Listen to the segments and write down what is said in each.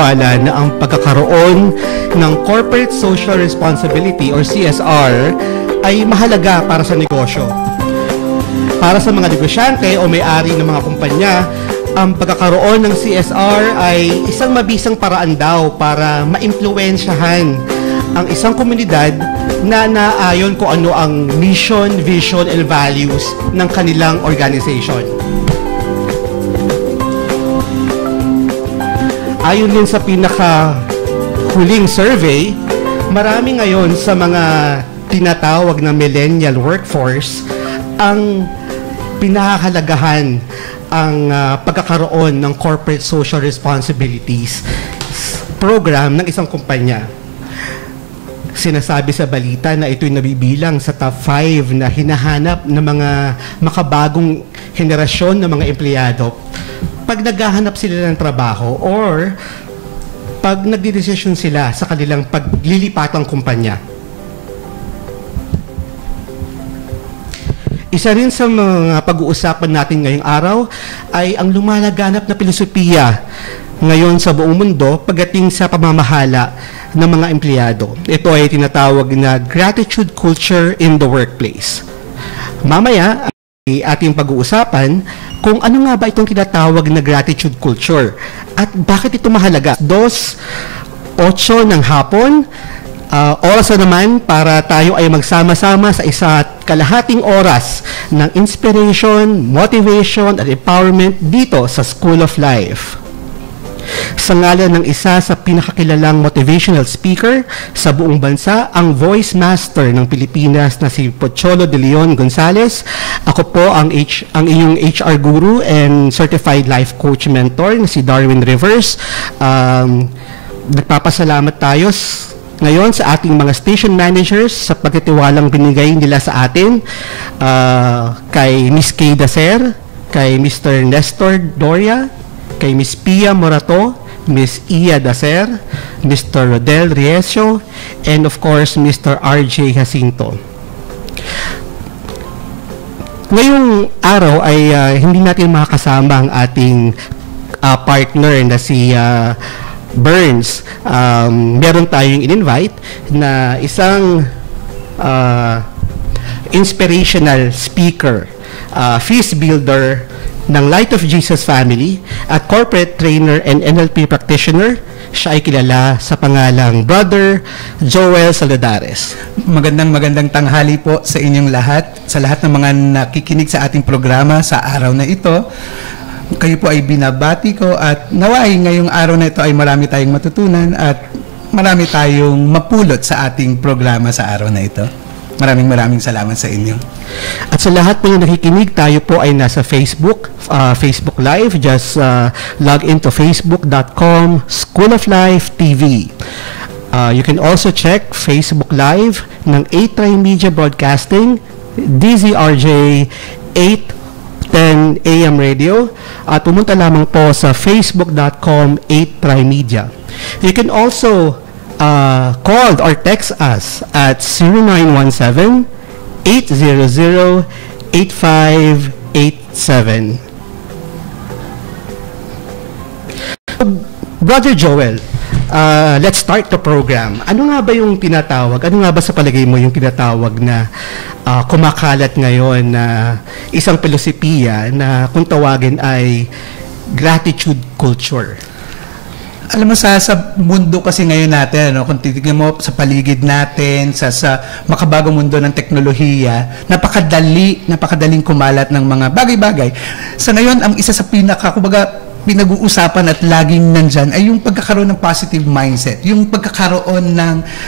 pala na ang pagkakaroon ng Corporate Social Responsibility or CSR ay mahalaga para sa negosyo. Para sa mga negosyante o may-ari ng mga kumpanya, ang pagkakaroon ng CSR ay isang mabisang paraan daw para maimpluwensyahan ang isang komunidad na naayon kung ano ang mission, vision, and values ng kanilang organization. Ayon din sa pinakahuling survey, marami ngayon sa mga tinatawag na millennial workforce ang pinahahalagahan ang pagkakaroon ng corporate social responsibilities program ng isang kumpanya. Sinasabi sa balita na ito'y nabibilang sa top 5 na hinahanap ng mga makabagong henerasyon ng mga empleyado pag naghahanap sila ng trabaho or pag nagdidesisyon sila sa kanilang paglilipatang kumpanya. Isa rin sa mga pag-uusapan natin ngayong araw ay ang lumalaganap na filosofiya ngayon sa buong mundo pagdating sa pamamahala ng mga empleyado. Ito ay tinatawag na gratitude culture in the workplace. Mamaya ay ating pag-uusapan kung ano nga ba itong tinatawag na gratitude culture at bakit ito mahalaga. 2:08 ng hapon, oras na naman para tayo ay magsama-sama sa isa't kalahating oras ng inspiration, motivation at empowerment dito sa School of Life. Sa ngalan ng isa sa pinakakilalang motivational speaker sa buong bansa, ang voice master ng Pilipinas na si Pocholo de Leon Gonzales, ako po ang inyong HR guru and certified life coach mentor na si Darwin Rivers. Nagpapasalamat tayo ngayon sa ating mga station managers sa pagtitiwalang binigay nila sa atin, kay Ms. Kay Dacer, kay Mr. Nestor Doria, kay Ms. Pia Morato, Ms. Iya Dacer, Mr. Rodel Riesio, and of course, Mr. RJ Jacinto. Ngayong araw ay hindi natin makakasama ang ating partner na si Burns. Meron tayong in-invite na isang inspirational speaker, feast builder ng Light of Jesus Family at corporate trainer and NLP practitioner. Siya ay kilala sa pangalang Brother Joel Saladares. Magandang tanghali po sa inyong lahat, sa lahat ng mga nakikinig sa ating programa sa araw na ito. Kayo po ay binabati ko at naway ngayong araw na ito ay marami tayong matutunan at marami tayong mapulot sa ating programa sa araw na ito. Maraming salamat sa inyo. At sa lahat po yung nakikinig, tayo po ay nasa Facebook Live. Just log into facebook.com School of Life TV. You can also check Facebook Live ng 8 Media Broadcasting, DZRJ 810 AM Radio, at pumunta lamang po sa facebook.com 8 Media. You can also call or text us at 0917-800-8587. Brother Joel, let's start the program. Ano nga ba yung tinatawag? Ano nga ba sa palagay mo yung tinatawag na kumakalat ngayon na isang filosofiya na kung tawagin ay gratitude culture? Alam mo, sa mundo kasi ngayon natin, kung titignan mo sa paligid natin, sa makabagong mundo ng teknolohiya, napakadaling kumalat ng mga bagay-bagay. Sa ngayon, ang isa sa pinag-uusapan at laging nandyan ay yung pagkakaroon ng positive mindset, yung pagkakaroon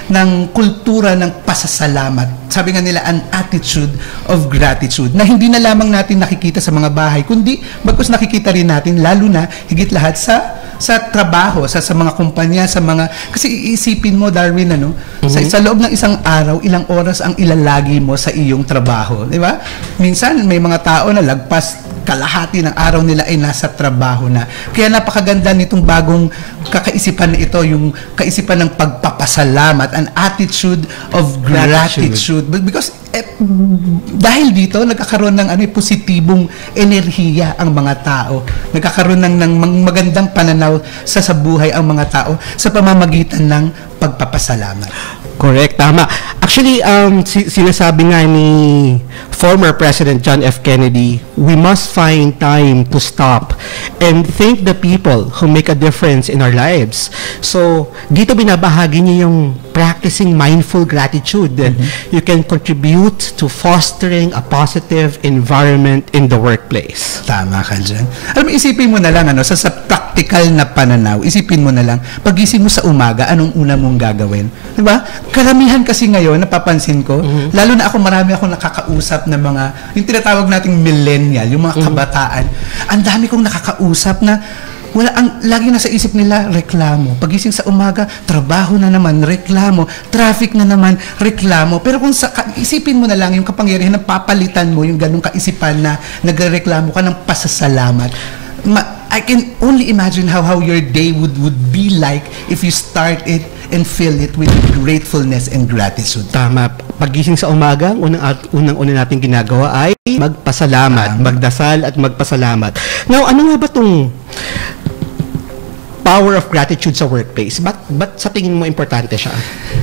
ng kultura ng pasasalamat. Sabi nga nila, an attitude of gratitude, na hindi na lamang natin nakikita sa mga bahay, kundi bagkus nakikita rin natin, lalo na higit lahat sa trabaho, sa mga kumpanya, kasi iisipin mo, Darwin, sa loob ng isang araw, ilang oras ang ilalagi mo sa iyong trabaho, di ba? Minsan may mga tao na lagpas kalahati ng araw nila ay nasa trabaho na. Kaya napakaganda nitong bagong kakaisipan na ito, yung kaisipan ng pagpapasalamat, an attitude of gratitude. Because dahil dito, nagkakaroon ng positibong enerhiya ang mga tao. Nagkakaroon ng magandang pananaw sa buhay ang mga tao sa pamamagitan ng pagpapasalamat. Correct, tama. Actually, sinasabi nga ni former President John F. Kennedy, we must find time to stop and thank the people who make a difference in our lives. So, dito binabahagi niya yung practicing mindful gratitude. You can contribute to fostering a positive environment in the workplace. Tama ka dyan. Alam mo, isipin mo na lang, sa practical na pananaw, isipin mo na lang, pagising mo sa umaga, anong una mong gagawin? Diba? Karamihan kasi ngayon, napapansin ko, lalo na ako, marami akong nakakausap na mga, yung tinatawag nating millennial, yung mga kabataan, ang dami kong nakakausap na lagi nasa isip nila, reklamo. Pagising sa umaga, trabaho na naman, reklamo. Traffic na naman, reklamo. Pero kung isipin mo na lang yung kapangyarihan na papalitan mo yung ganung kaisipan na nagreklamo ka ng pasasalamat. I can only imagine how your day would be like if you start it and fill it with gratefulness and gratitude. Tama. Pagising sa umaga, unang-una natin ginagawa ay magpasalamat, magdasal at magpasalamat. Now, ano nga ba itong power of gratitude sa workplace? Ba't sa tingin mo importante siya?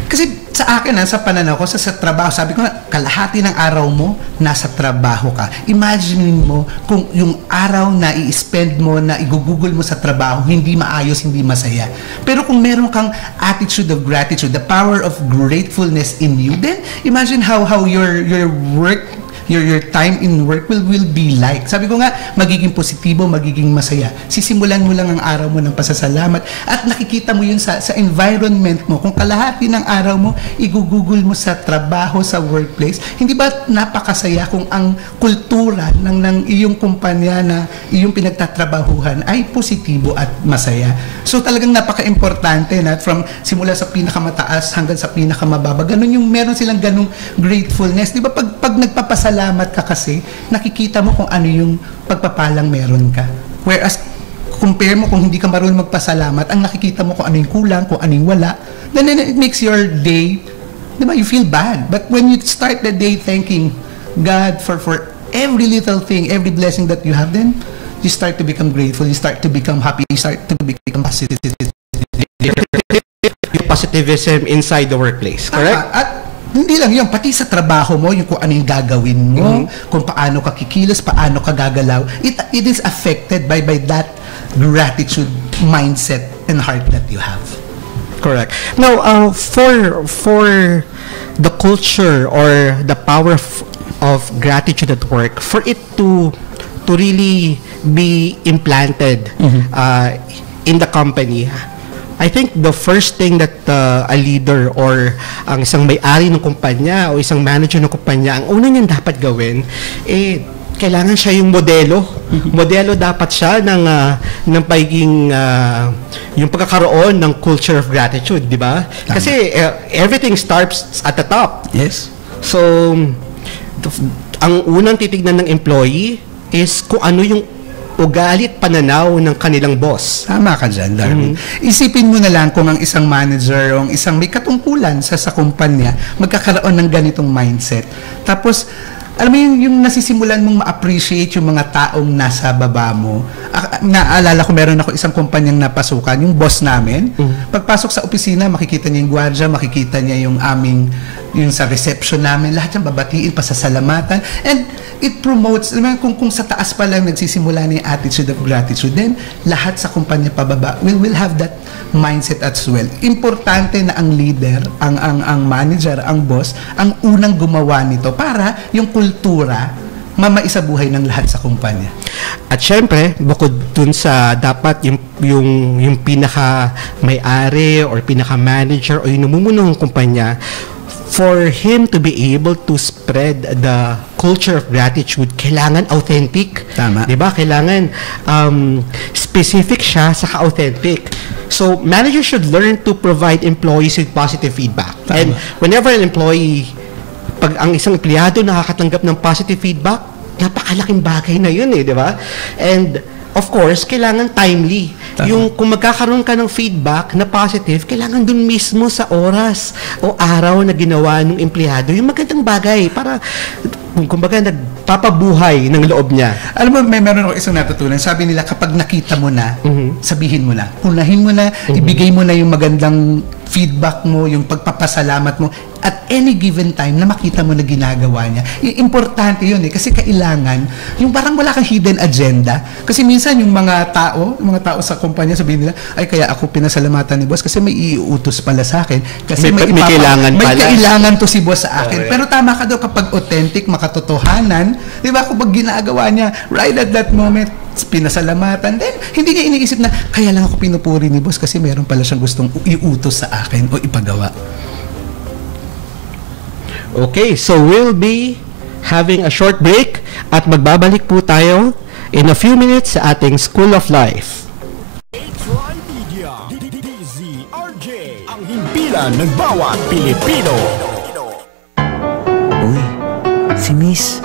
Kasi sa akin, sa pananaw ko, sa trabaho, sabi ko na, kalahati ng araw mo, nasa trabaho ka. Imagine mo kung yung araw na i-spend mo, na i-google mo sa trabaho, hindi maayos, hindi masaya. Pero kung meron kang attitude of gratitude, the power of gratefulness in you, then imagine how your work, your time in work will be like. Sabi ko nga, magiging positibo, magiging masaya. Sisimulan mo lang ang araw mo ng pasasalamat at nakikita mo yun sa environment mo. Kung kalahati ng araw mo, igugugol mo sa trabaho, sa workplace, hindi ba napakasaya kung ang kultura ng iyong kumpanya na iyong pinagtatrabahuhan ay positibo at masaya? So talagang napaka-importante na from simula sa pinakamataas hanggang sa pinakamababa, ganun yung meron silang ganung gratefulness. Di ba pag nagpapasalamat ka kasi, nakikita mo kung ano yung pagpapalang meron ka. Whereas, compare mo kung hindi ka marunong magpasalamat, ang nakikita mo kung ano yung kulang, kung ano yung wala, then it makes your day, di ba, you feel bad. But when you start the day thanking God for every little thing, every blessing that you have, then you start to become grateful, you start to become happy, you start to become positive. Positivism inside the workplace, correct? At hindi lang yun, pati sa trabaho mo, yung kung ano yung gagawin mo, kung paano ka kikilos, paano ka gagalaw, it is affected by that gratitude mindset and heart that you have. Correct. Now, for the culture or the power of gratitude at work, for it to really be implanted in the company, I think the first thing that a leader or ang isang may-ari ng kumpanya o isang manager ng kumpanya, ang una niyang dapat gawin, kailangan siya yung modelo. Modelo dapat siya ng pagiging yung pagkakaroon ng culture of gratitude, di ba? Kasi everything starts at the top. Yes. So, ang unang titignan ng employee is kung ano yung ugali at pananaw ng kanilang boss. Tama ka dyan, Darwin. Isipin mo na lang kung ang isang manager o ang isang may katungkulan sa kumpanya magkakaroon ng ganitong mindset. Tapos, alam mo yung nasisimulan mong ma-appreciate yung mga taong nasa baba mo. Naalala ko, meron ako isang kumpanyang napasukan, yung boss namin. Pagpasok sa opisina, makikita niya yung gwardiya, makikita niya yung yung sa reception namin, lahat yung babatiin, pasasalamatan. And it promotes, kung sa taas pa lang nagsisimula na yung attitude of gratitude, then lahat sa kumpanya pababa will have that mindset as well. Importante na ang leader, ang manager, ang boss, ang unang gumawa nito para yung kultura mamaisabuhay ng lahat sa kumpanya. At syempre, bukod dun sa dapat yung pinaka may-ari or pinaka manager o yung namumuno ng kumpanya, for him to be able to spread the culture of gratitude, kailangan authentic. Tama. Diba? Kailangan specific siya sa authentic. So, managers should learn to provide employees with positive feedback. Tama. And whenever an employee, pag ang isang empleyado nakakatanggap ng positive feedback, napakalaking bagay na yun di ba? And of course, kailangan timely. Yung kung magkakaroon ka ng feedback na positive, kailangan dun mismo sa oras o araw na ginawa ng empleyado yung magandang bagay para kumbaga nagpapabuhay ng loob niya. Alam mo, meron ako isang natutunan. Sabi nila, kapag nakita mo na, sabihin mo na. Punahin mo na, ibigay mo na yung magandang feedback mo, yung pagpapasalamat mo at any given time na makita mo na ginagawa niya. Importante yun kasi kailangan, yung parang wala kang hidden agenda. Kasi minsan yung mga tao sa kumpanya sabihin nila, ay kaya ako pinasalamatan ni boss kasi may iuutos pala sa akin. Kasi may kailangan to si boss sa akin. Pero tama ka daw kapag authentic, makatotohanan, di ba, kapag ginagawa niya, right at that moment, pinasalamatan, then hindi niya iniisip na kaya lang ako pinupuri ni boss kasi meron pala siyang gustong iutos sa akin o ipagawa. Okay, so we'll be having a short break at magbabalik po tayo in a few minutes sa ating School of Life. H-Line Media, DZRJ, ang himpilan ng bawat Pilipino. Uy, si Miss,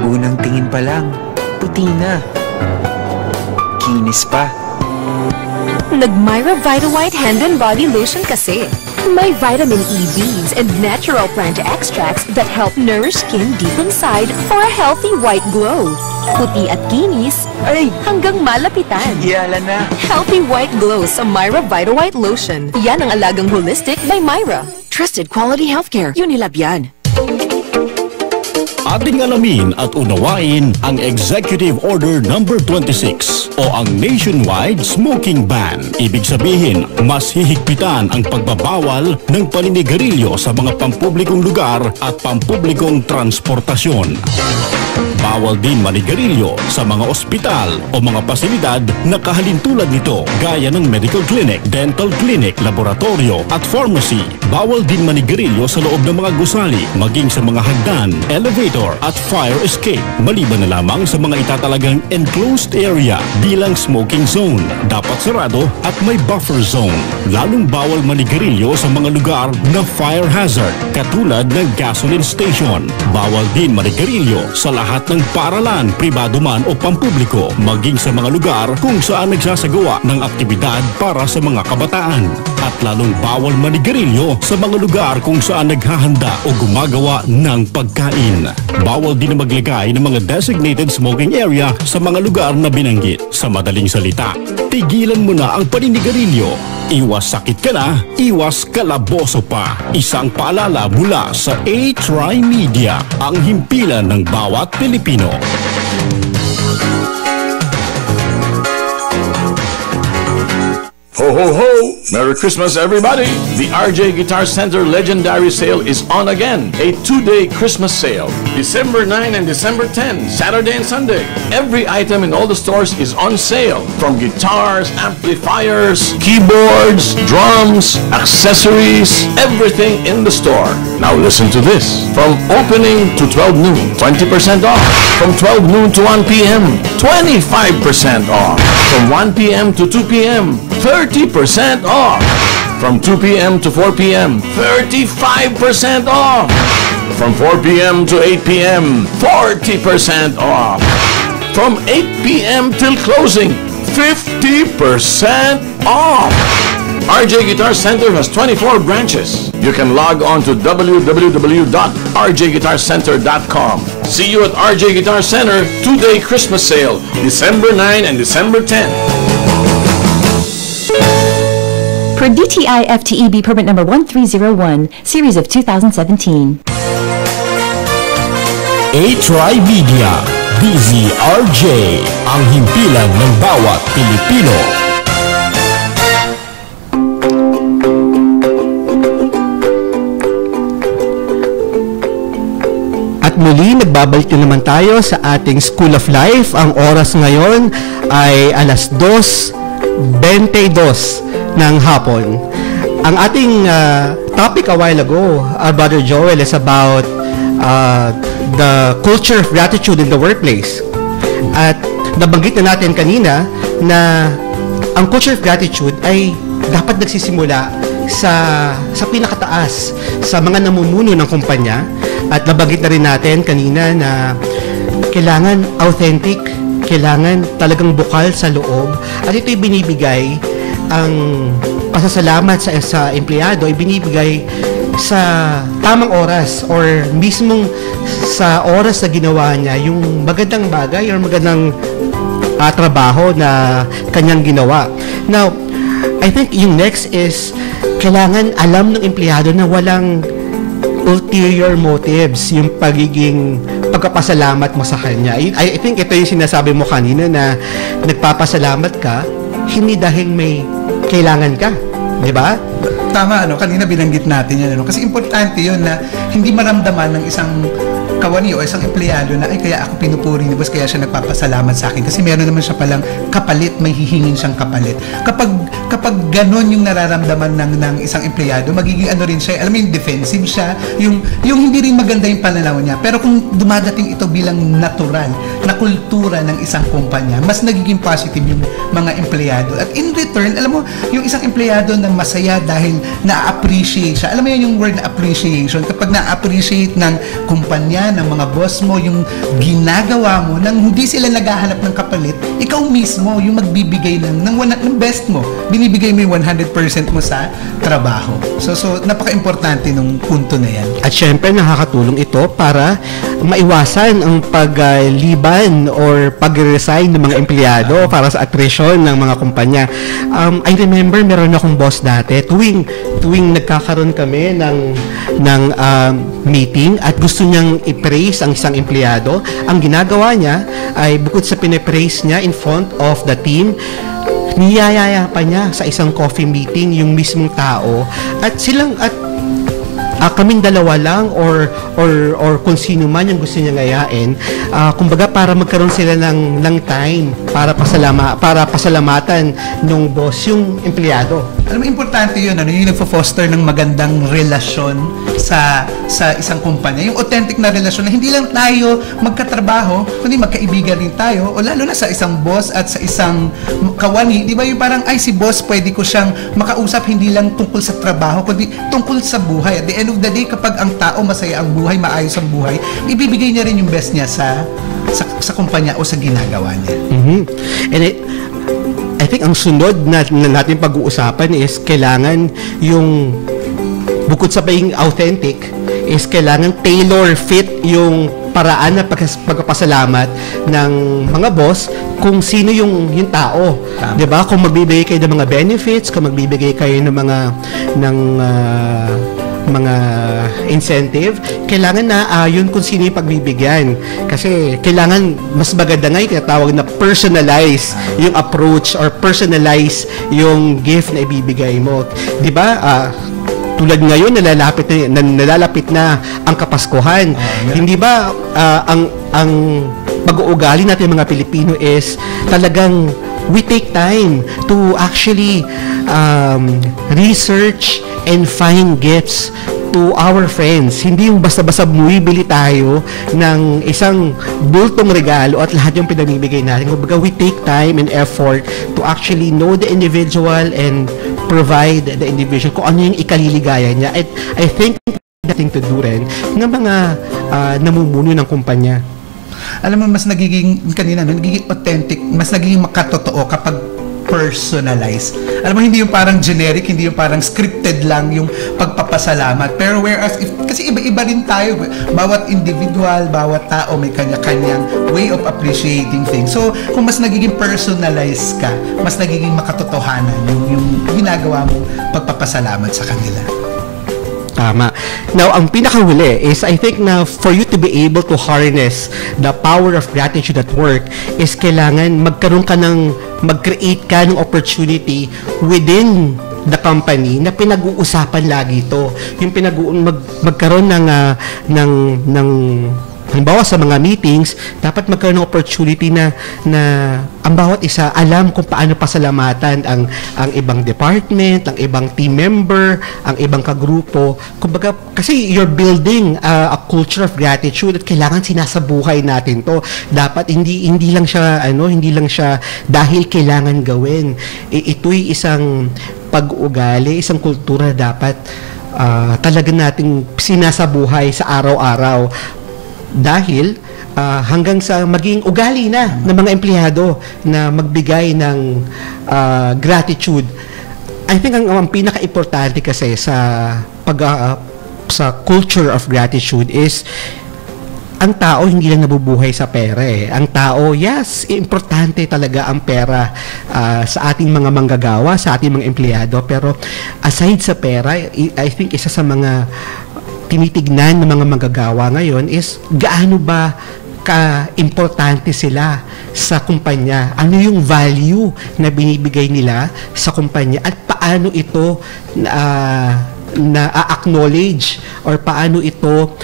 unang tingin pa lang, puti na. Kinis pa. Nag-Myra Vita White Hand and Body Lotion kasi. May vitamin E beads and natural plant extracts that help nourish skin deep inside for a healthy white glow. Puti at kinis, ay hanggang malapitan. Yala na. Healthy white glow sa Myra Vita White Lotion. Yan ang alagang holistic by Myra. Trusted quality healthcare. Unilab yan. Ating alamin at unawain ang Executive Order No. 26 o ang Nationwide Smoking Ban. Ibig sabihin, mas hihigpitan ang pagbabawal ng paninigarilyo sa mga pampublikong lugar at pampublikong transportasyon. Bawal din manigarilyo sa mga ospital o mga pasilidad na kahalintulad nito gaya ng medical clinic, dental clinic, laboratorio at pharmacy. Bawal din manigarilyo sa loob ng mga gusali, maging sa mga hagdan, elevator at fire escape. Maliban na lamang sa mga itatalagang enclosed area bilang smoking zone. Dapat sarado at may buffer zone. Lalong bawal manigarilyo sa mga lugar na fire hazard katulad ng gasoline station. Bawal din manigarilyo sa lahat ng paaralan, pribado man o pampubliko, maging sa mga lugar kung saan nagsasagawa ng aktibidad para sa mga kabataan. At lalong bawal manigarilyo sa mga lugar kung saan naghahanda o gumagawa ng pagkain. Bawal din na maglagay ng mga designated smoking area sa mga lugar na binanggit. Sa madaling salita, tigilan mo na ang paninigarilyo. Iwas sakit ka na, iwas kalaboso pa. Isang paalala mula sa A-Try Media, ang himpilan ng bawat Pilipino. Ho, ho, ho! Merry Christmas, everybody! The RJ Guitar Center Legendary Sale is on again. A 2-day Christmas sale. December 9 and December 10, Saturday and Sunday. Every item in all the stores is on sale. From guitars, amplifiers, keyboards, drums, accessories, everything in the store. Now listen to this. From opening to 12 noon, 20% off. From 12 noon to 1 p.m., 25% off. From 1 p.m. to 2 p.m., 30% off. From 2 p.m. to 4 p.m., 35% off. From 4 p.m. to 8 p.m., 40% off. From 8 p.m. till closing, 50% off. RJ Guitar Center has 24 branches. You can log on to www.rjguitarcenter.com. See you at RJ Guitar Center 2-day Christmas sale, December 9 and December 10. Per DTI FTEB permit number 1301, series of 2017. A-Try Media, DZRJ, ang himpilan ng bawat Pilipino. At muli, nagbabalik na naman tayo sa ating School of Life. Ang oras ngayon ay alas 2:22 ng hapon. Ang ating topic a while ago, Brother Joel, is about the culture of gratitude in the workplace. At nabanggit na natin kanina na ang culture of gratitude ay dapat nagsisimula sa pinakataas, sa mga namumuno ng kumpanya. At nabanggit na rin natin kanina na kailangan authentic, kailangan talagang bukal sa loob, at ito'y binibigay, ang pasasalamat sa empleyado ay binibigay sa tamang oras or mismong sa oras na ginawa niya yung magandang bagay or magandang trabaho na kanyang ginawa. Now, I think yung next is kailangan alam ng empleyado na walang ulterior motives yung pagiging pagkapasalamat mo sa kanya. I think ito yung sinasabi mo kanina na nagpapasalamat ka hindi dahil may kailangan ka, di ba? Tama, kanina binanggit natin yan, kasi importante yun na hindi maramdaman ng isang kawani o isang empleyado na ay kaya ako pinupuri ni boss, kaya siya nagpapasalamat sa akin kasi meron naman siya palang kapalit, may hihingin siyang kapalit. Kapag ganon yung nararamdaman ng isang empleyado, magiging rin siya, alam mo yung defensive siya, yung hindi rin maganda yung pananaw niya. Pero kung dumadating ito bilang natural na kultura ng isang kumpanya, mas nagiging positive yung mga empleyado. At in return, alam mo, yung isang empleyado na masaya dahil na-appreciate siya. Alam mo yan yung word na appreciation. Kapag na-appreciate ng kumpanya, ng mga boss mo, yung ginagawa mo, nang hindi sila naghahanap ng kapalit, ikaw mismo yung magbibigay ng best mo. Binibigay mo yung 100% mo sa trabaho. So napaka-importante nung punto na yan. At syempre, nakakatulong ito para maiwasan ang pagliban or pag-resign ng mga empleyado para sa attrition ng mga kumpanya. I remember, meron akong boss dati, tuwing nagkakaroon kami ng meeting at gusto niyang i-praise ang isang empleyado, ang ginagawa niya ay bukod sa pinipraise niya in front of the team, niyayaya pa niya sa isang coffee meeting yung mismong tao at kaming dalawa lang or kung sino man yung gusto niya ngayain, kumbaga para magkaroon sila ng time para pasalamatan nung boss yung empleyado. Alam mo, importante yun, yung nagfo-foster ng magandang relasyon sa isang kumpanya. Yung authentic na relasyon na hindi lang tayo magkatrabaho, kundi magkaibigan rin tayo, o lalo na sa isang boss at sa isang kawani. Di ba yung parang, ay si boss, pwede ko siyang makausap hindi lang tungkol sa trabaho, kundi tungkol sa buhay. At the end of the day, kapag ang tao masaya ang buhay, maayos ang buhay, ibibigay niya rin yung best niya sa kumpanya o sa ginagawa niya. Mm-hmm. And I think ang sunod na natin pag-uusapan is kailangan yung bukod sa pagiging authentic is kailangan tailor fit yung paraan na pagpapasalamat ng mga boss kung sino yung tao. 'Di ba? Kung magbibigay kayo ng mga benefits, kung magbibigay kayo ng mga incentive, kailangan na ayon kung sino yung pagbibigyan. Kasi kailangan mas maganda nga yung tinatawag na personalize yung approach or personalize yung gift na ibibigay mo. 'Di ba? Tulad ngayon nalalapit na ang Kapaskuhan. Hindi ba ang pag-uugali natin mga Pilipino is talagang we take time to actually research and find gifts to our friends. Hindi yung basta-basta bumibili tayo ng isang bultong regalo at lahat yung pinamimigay natin. Kumbaga, we take time and effort to actually know the individual and provide the individual kung ano yung ikaliligaya niya. At I think thing to do rin ng mga namumuno ng kumpanya. Alam mo, mas nagiging authentic, mas nagiging makatotoo kapag personalized. Alam mo, hindi yung parang generic, hindi yung parang scripted lang yung pagpapasalamat. Pero whereas, kasi iba-iba rin tayo. Bawat individual, bawat tao may kanya-kanyang way of appreciating things. So, kung mas nagiging personalized ka, mas nagiging makatotohanan yung ginagawa mo pagpapasalamat sa kanila. Tama. Now, ang pinakahuli is I think na for you to be able to harness the power of gratitude at work is kailangan mag-create ka ng opportunity within the company na pinag-uusapan lagi ito. Yung magkaroon ng halimbawa sa mga meetings, dapat magkaroon ng opportunity na ang bawat isa alam kung paano pasalamatan ang ibang department, ang ibang team member, ang ibang kagrupo. Kumbaga, kasi you're building a culture of gratitude at kailangan sinasabuhay natin to. Dapat hindi lang siya dahil kailangan gawin. Ito'y isang pag-uugali, isang kultura dapat talaga nating sinasabuhay sa araw-araw. Dahil hanggang sa maging ugali na ng mga empleyado na magbigay ng gratitude. I think ang pinaka-importante kasi sa sa culture of gratitude is ang tao hindi lang nabubuhay sa pera eh. Ang tao, yes, importante talaga ang pera sa ating mga manggagawa, sa ating mga empleyado. Pero aside sa pera, I think isa sa mga tinitignan ng mga manggagawa ngayon is gaano ba ka-importante sila sa kumpanya. Ano yung value na binibigay nila sa kumpanya at paano ito na-acknowledge or paano ito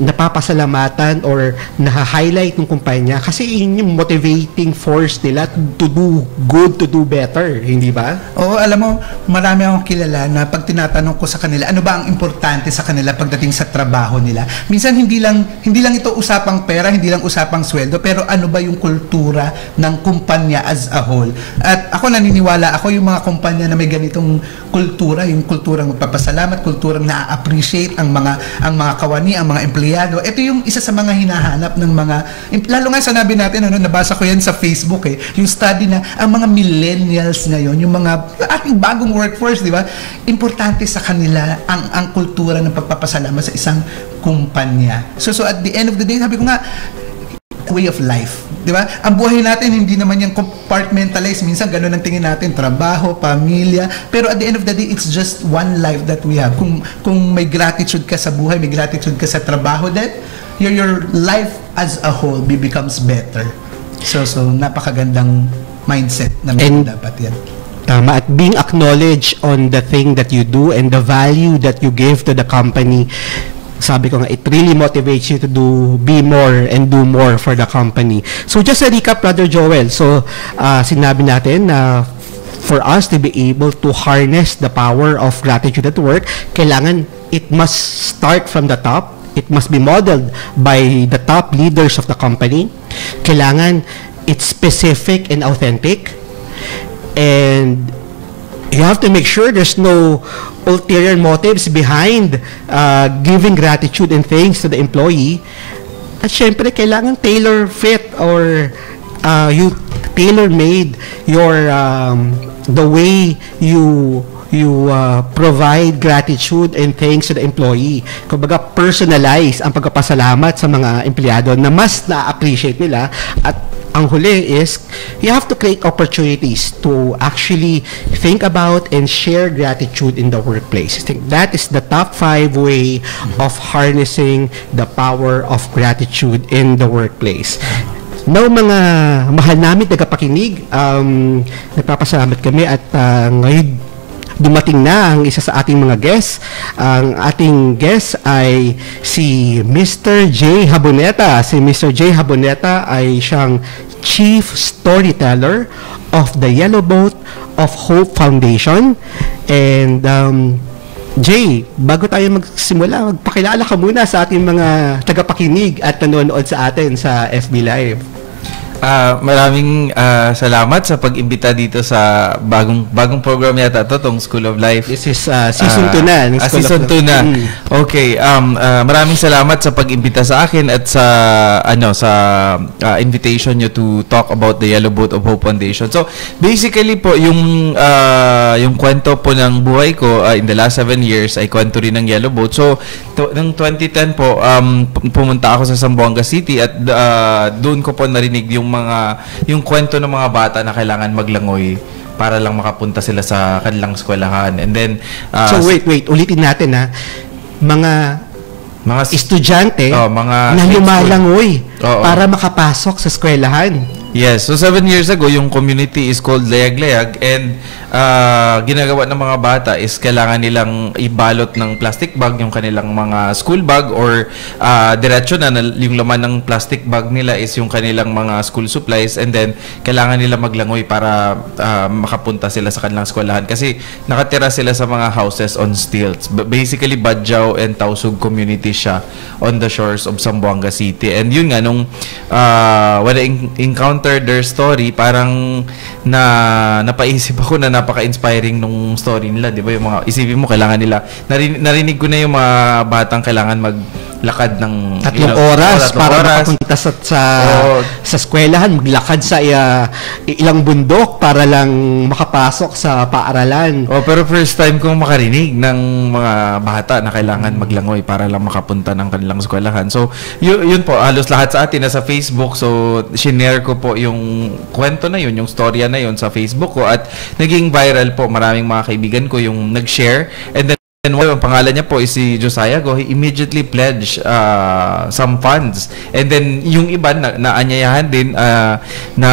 napapasalamatan or na-highlight ng kumpanya kasi yun yung motivating force nila to do good, to do better, hindi ba? Oo, alam mo, marami akong kilala na pag tinatanong ko sa kanila, ano ba ang importante sa kanila pagdating sa trabaho nila? Minsan hindi lang ito usapang pera, hindi lang usapang sweldo, pero ano ba yung kultura ng kumpanya as a whole? At ako naniniwala, yung mga kumpanya na may ganitong kultura, yung kulturang magpapasalamat, kulturang na-appreciate ang mga kawani, ang mga empleyado. Ito yung isa sa mga hinahanap ng mga, lalo nga sanabi natin, nabasa ko yan sa Facebook yung study na ang mga millennials ngayon, yung mga ating bagong workforce, di ba? Importante sa kanila ang kultura ng pagpapasalamat sa isang kumpanya. So at the end of the day, sabi ko nga, way of life. Di ba? Ang buhay natin, hindi naman yung compartmentalized. Minsan, ganun ang tingin natin. Trabaho, pamilya. Pero at the end of the day, it's just one life that we have. Kung may gratitude ka sa buhay, may gratitude ka sa trabaho, then your life as a whole becomes better. So napakagandang mindset na dapat yan. Tama. At being acknowledged on the thing that you do and the value that you give to the company, sabi ko nga, it really motivates you to be more and do more for the company. So just a recap, Brother Joel. So sinabi natin na for us to be able to harness the power of gratitude at work, kailangan it must start from the top. It must be modeled by the top leaders of the company. Kailangan it's specific and authentic. And you have to make sure there's no ulterior motives behind giving gratitude and thanks to the employee. At syempre, kailangan tailor-fit or you tailor-made your the way you provide gratitude and thanks to the employee. Kumbaga, personalize ang pagpapasalamat sa mga empleyado na mas na-appreciate nila. At ang huli is, you have to create opportunities to actually think about and share gratitude in the workplace. I think that is the top 5 way of harnessing the power of gratitude in the workplace. Now, mga mahal namin tagapakinig, nagpapasalamat kami at ngayon dumating na ang isa sa ating mga guests. Ang ating guest ay si Mr. J. Haboneta. Si Mr. J. Haboneta ay siyang Chief Storyteller of the Yellow Boat of Hope Foundation. And Jay, bago tayo magsimula, magpakilala ka muna sa ating mga tagapakinig at nanonood sa atin sa FB Live. Maraming salamat sa pag-imbita dito sa bagong program yata to, tong School of Life. This is season 2 na. Season 2 na. Okay, maraming salamat sa pag-imbita sa akin at sa invitation nyo to talk about the Yellow Boat of Hope Foundation. So, basically po, yung kwento po ng buhay ko in the last 7 years ay kwento rin ng Yellow Boat. So, noong 2010 po, pumunta ako sa Zamboanga City at doon ko po narinig yung kwento ng mga bata na kailangan maglangoy para lang makapunta sila sa kanilang eskwelahan. And then so wait, ulitin natin mga estudyante na lumalangoy para makapasok sa eskwelahan. Yes, so 7 years ago yung community is called Layag-Layag, and ginagawa ng mga bata is kailangan nilang ibalot ng plastic bag yung kanilang mga school bag, or diretso na yung laman ng plastic bag nila is yung kanilang mga school supplies, and then kailangan nila maglangoy para makapunta sila sa kanilang eskwelahan kasi nakatira sila sa mga houses on stilts. Basically, Badjao and Tausug community siya on the shores of Zamboanga City. And yun nga, nung when I encountered their story, parang napaisip ako na napaka-inspiring nung story nila, di ba? Yung mga isipin mo, kailangan nila narinig ko na yung mga batang kailangan lakad ng Tatlong oras para makapunta sa eskwelahan, maglakad sa ilang bundok para lang makapasok sa paaralan. Pero first time kong makarinig ng mga bata na kailangan maglangoy para lang makapunta ng kanilang eskwelahan. So, yun po, halos lahat sa atin nasa Facebook. So, shinare ko po yung kwento na yun, yung storya na yun sa Facebook ko at naging viral po. Maraming mga kaibigan ko yung nag-share. And then, ang pangalan niya po is si Josiah Go. He immediately pledged some funds. And then, yung iba naanyayahan din na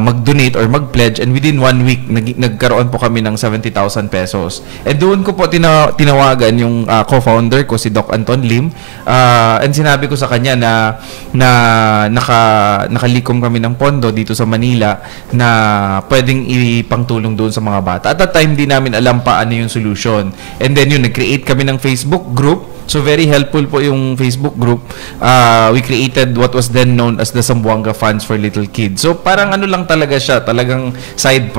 mag-donate or mag-pledge. And within 1 week, nagkaroon po kami ng 70,000 pesos. And doon ko po tinawagan yung co-founder ko, si Doc Anton Lim. And sinabi ko sa kanya na nakalikom kami ng pondo dito sa Manila na pwedeng ipangtulong doon sa mga bata. At that time, di namin alam pa ano yung solution. And then yun, nag-create kami ng Facebook group. So very helpful po yung Facebook group. We created what was then known as the Zamboanga Funds for Little Kids. So parang ano lang talaga siya, talagang side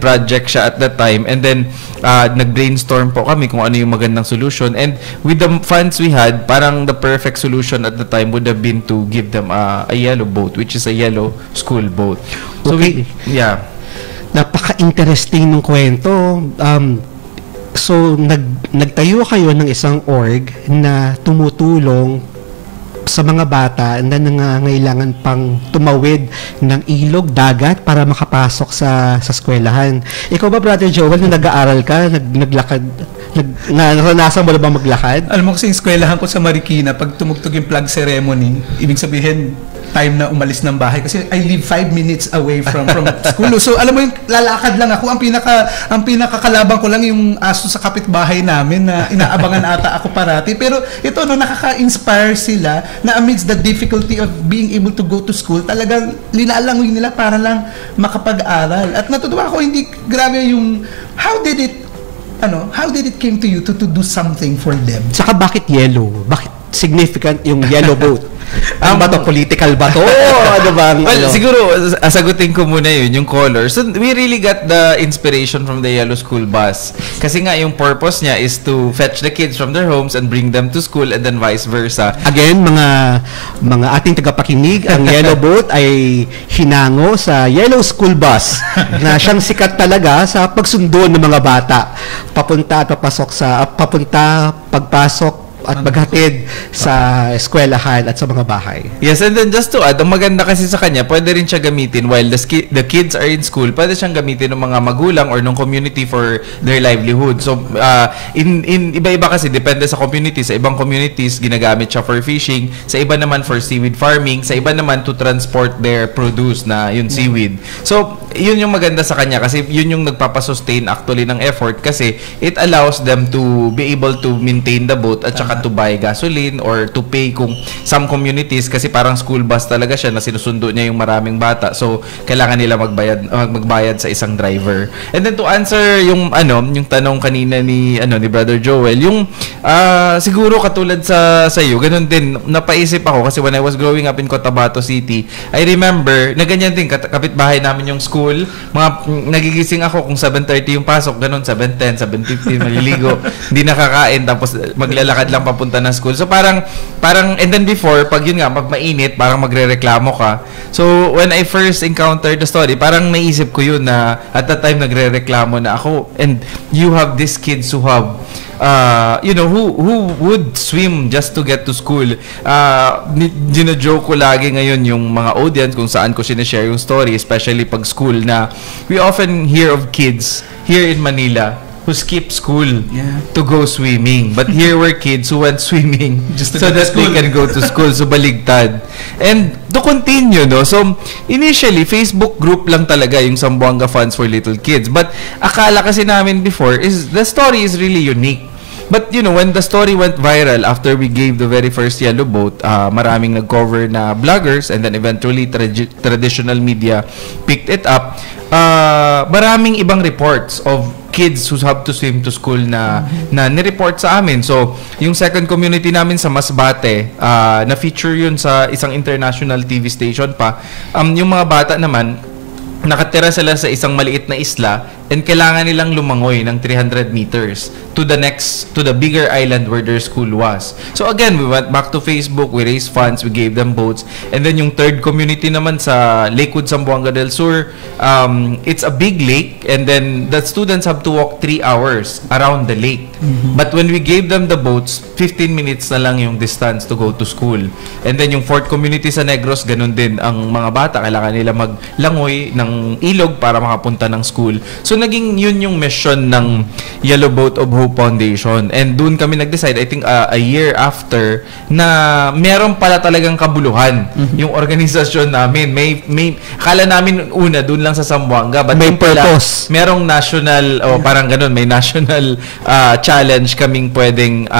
project siya at that time. And then nag-brainstorm po kami kung ano yung magandang solution. And with the funds we had, parang the perfect solution at the time would have been to give them a yellow boat, which is a yellow school boat. So okay. Napaka-interesting ng kwento. So, nagtayo kayo ng isang org na tumutulong sa mga bata na nangangailangan pang tumawid ng ilog, dagat para makapasok sa eskwelahan. Ikaw ba, Brother Joel, nung nag-aaral ka, naglakad, naranasan mo na ba maglakad? Alam mo kasi yung eskwelahan ko sa Marikina, pag tumugtog yung flag ceremony, ibig sabihin, time na umalis ng bahay kasi I live 5 minutes away from school. So alam mo yung lalakad lang ako, ang pinakakalabang ko lang yung aso sa kapitbahay namin na inaabangan ata ako parati. Pero ito nakaka-inspire sila na amidst the difficulty of being able to go to school, talagang nilalangoy nila para lang makapag-aral. At natutuwa ako, hindi grabe yung how did it came to you to do something for them? Saka bakit yellow? Bakit significant yung yellow boat? Ano ba to? Political ba to? Ano ba? Well, siguro, sagutin ko muna yung color. So, we really got the inspiration from the yellow school bus. Kasi nga, yung purpose niya is to fetch the kids from their homes and bring them to school and then vice versa. Again, mga ating tagapakinig, ang yellow boat ay hinango sa yellow school bus na siyang sikat talaga sa pagsundo ng mga bata. Pagpasok, at maghatid sa eskwelahan at sa mga bahay. Yes, and then just to add, ang maganda kasi sa kanya, pwede rin siya gamitin while the kids are in school, pwede siyang gamitin ng mga magulang or ng community for their livelihood. So, in iba-iba kasi, depende sa community. Sa ibang communities, ginagamit siya for fishing. Sa iba naman for seaweed farming. Sa iba naman to transport their produce na yung seaweed. So, yun yung maganda sa kanya kasi yun yung nagpapasustain actually ng effort kasi it allows them to be able to maintain the boat at saka to buy gasoline or to pay kung some communities kasi parang school bus talaga siya na sinusundo niya yung maraming bata. So, kailangan nila magbayad sa isang driver. And then to answer yung tanong kanina ni Brother Joel, yung siguro katulad sa iyo, ganun din napaisip ako kasi when I was growing up in Cotabato City, I remember na ganyan din kapitbahay namin yung school. Nagigising ako kung 7:30 yung pasok, ganun 7:10, 7:15 maliligo, hindi nakakain tapos maglalakad lang papunta ng school. So parang and then before, pag yun nga, mainit, parang magrereklamo ka. So when I first encountered the story, parang naisip ko yun na at that time nagrereklamo na ako. And you have these kids who have who would swim just to get to school. Gina-joke ko lagi ngayon yung mga audience kung saan ko sinishare yung story, especially pag school, na we often hear of kids here in Manila who skip school to go swimming. But here were kids who went swimming just so that they can go to school. So, baligtad. And to continue, so initially, Facebook group lang talaga yung Zamboanga Funds for Little Kids. But akala kasi namin before is the story is really unique. But when the story went viral after we gave the very first yellow boat, maraming nag-cover na vloggers and then eventually traditional media picked it up. Maraming ibang reports of kids who have to swim to school na ni-report sa amin. So, yung second community namin sa Masbate, na-feature yun sa isang international TV station pa. Yung mga bata naman, nakatira sila sa isang maliit na isla and kailangan nilang lumangoy ng 300 meters to the bigger island where their school was. So again, we went back to Facebook, we raised funds, we gave them boats, and then yung third community naman sa Lakewood, Zamboanga del Sur, it's a big lake, and then the students have to walk 3 hours around the lake. But when we gave them the boats, 15 minutes na lang yung distance to go to school. And then yung fourth community sa Negros, ganun din. Ang mga bata, kailangan nila maglangoy ng ilog para makapunta ng school. So naging yun yung mission ng Yellow Boat of Hope Foundation. And doon kami nag-decide, I think a year after, na meron pala talagang kabuluhan yung organisasyon namin. May akala namin una doon lang sa Zamboanga, but may purpose. Merong national, parang ganun, may national challenge kaming pwedeng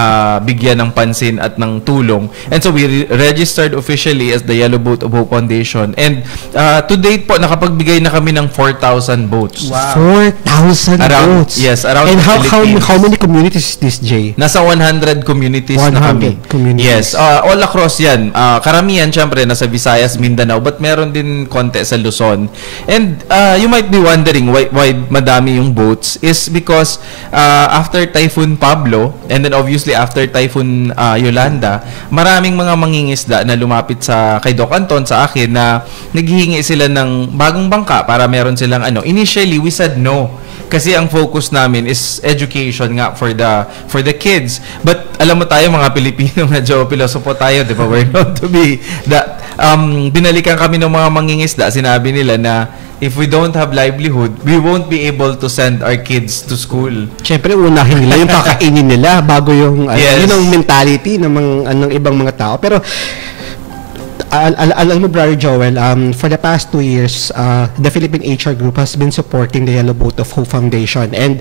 bigyan ng pansin at ng tulong. And so we registered officially as the Yellow Boat of Hope Foundation. And to date po, nakapagbigay na kami ng 4,000 boats. Wow. 4,000 boats? Yes, around and the Philippines. how many communities is this, Jay? Nasa 100 communities na kami. Communities. Yes, all across yan. Karamihan, syempre, nasa Visayas, Mindanao, but meron din konti sa Luzon. And you might be wondering why madami yung boats is because after Typhoon Pablo, and then obviously after Typhoon Yolanda, maraming mga mangingisda na lumapit kay Doc Anton, sa akin, na naghihingi sila ng bagong bangka para meron silang Initially, we said no. Kasi ang focus namin is education nga for the kids. But alam mo tayo, mga Pilipino, medyo pilosopo tayo, di ba? We're known to be that. Binalikan kami ng mga mangingisda, sinabi nila na if we don't have livelihood, we won't be able to send our kids to school. Siyempre, unahin nila yung kakainin nila bago yung yes. Yun ang mentality ng ibang mga tao. Pero alam mo, Brother Joel, for the past 2 years, the Philippine HR Group has been supporting the Yellow Boat of Hope Foundation. And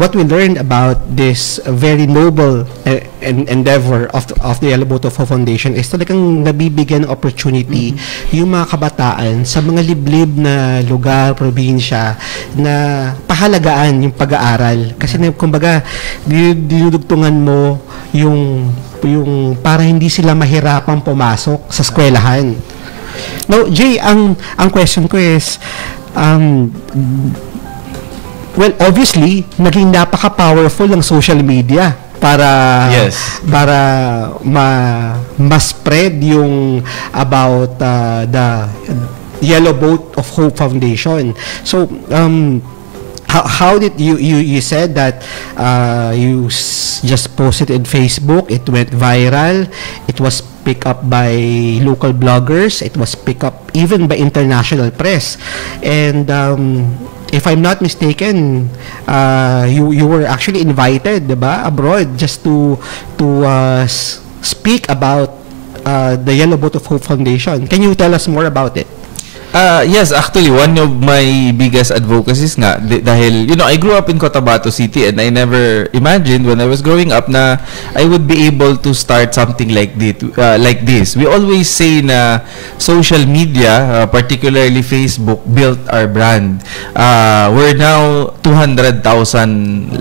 what we learned about this very noble endeavor of the Yellow Boat of Hope Foundation is talagang nabibigyan ng opportunity yung mga kabataan sa mga liblib na lugar, probinsya, na pahalagaan yung pag-aaral. Kasi kumbaga, dinudugtungan mo yung para hindi sila mahirapang pumasok sa eskwelahan. Now, Jay, ang question ko is, well, obviously, naging napaka-powerful ng social media para ma-spread yung about the Yellow Boat of Hope Foundation. So, how did you said that you just posted in Facebook, it went viral, it was picked up by local bloggers, it was picked up even by international press, and if I'm not mistaken, you were actually invited, diba, abroad just to speak about the Yellow Boat of Hope Foundation. Can you tell us more about it? Yes, actually, one of my biggest advocacies nga, dahil, I grew up in Cotabato City, and I never imagined when I was growing up na I would be able to start something like this. We always say na social media, particularly Facebook, built our brand. We're now 200,000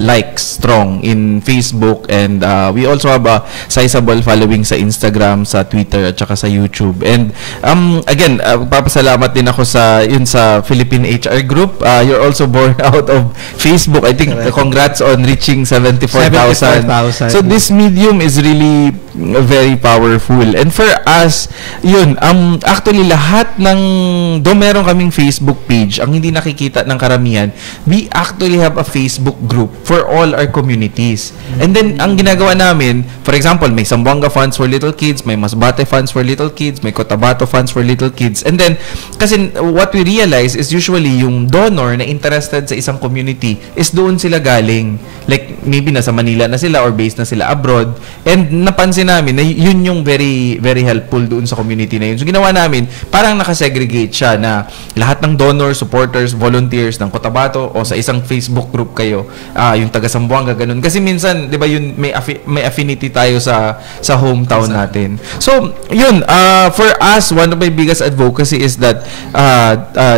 likes strong in Facebook, and we also have a sizable following sa Instagram, sa Twitter, at saka sa YouTube. And again, papasalamat din ako sa Philippine HR Group. You're also born out of Facebook. I think congrats on reaching 74,000. So this medium is really very powerful. And for us, actually lahat do meron kaming Facebook page, ang hindi nakikita ng karamihan, we actually have a Facebook group for all our communities. And then ang ginagawa namin, for example, may Zamboanga Funds for Little Kids, may Masbate Funds for Little Kids, may Cotabato Funds for Little Kids. And then kasi what we realize is usually yung donor na interested sa isang community is doon sila galing. Like maybe nasa Manila na sila or based na sila abroad. And napansin namin na yun yung very very helpful doon sa community na yun. So ginawa namin, parang nakasegregate siya na lahat ng donors, supporters, volunteers ng Cotabato o sa isang Facebook group kayo, yung taga Zamboanga, ganun. Kasi minsan, 'di ba, yun may affinity tayo sa hometown natin. So, yun, for us, one of my biggest advocacy is that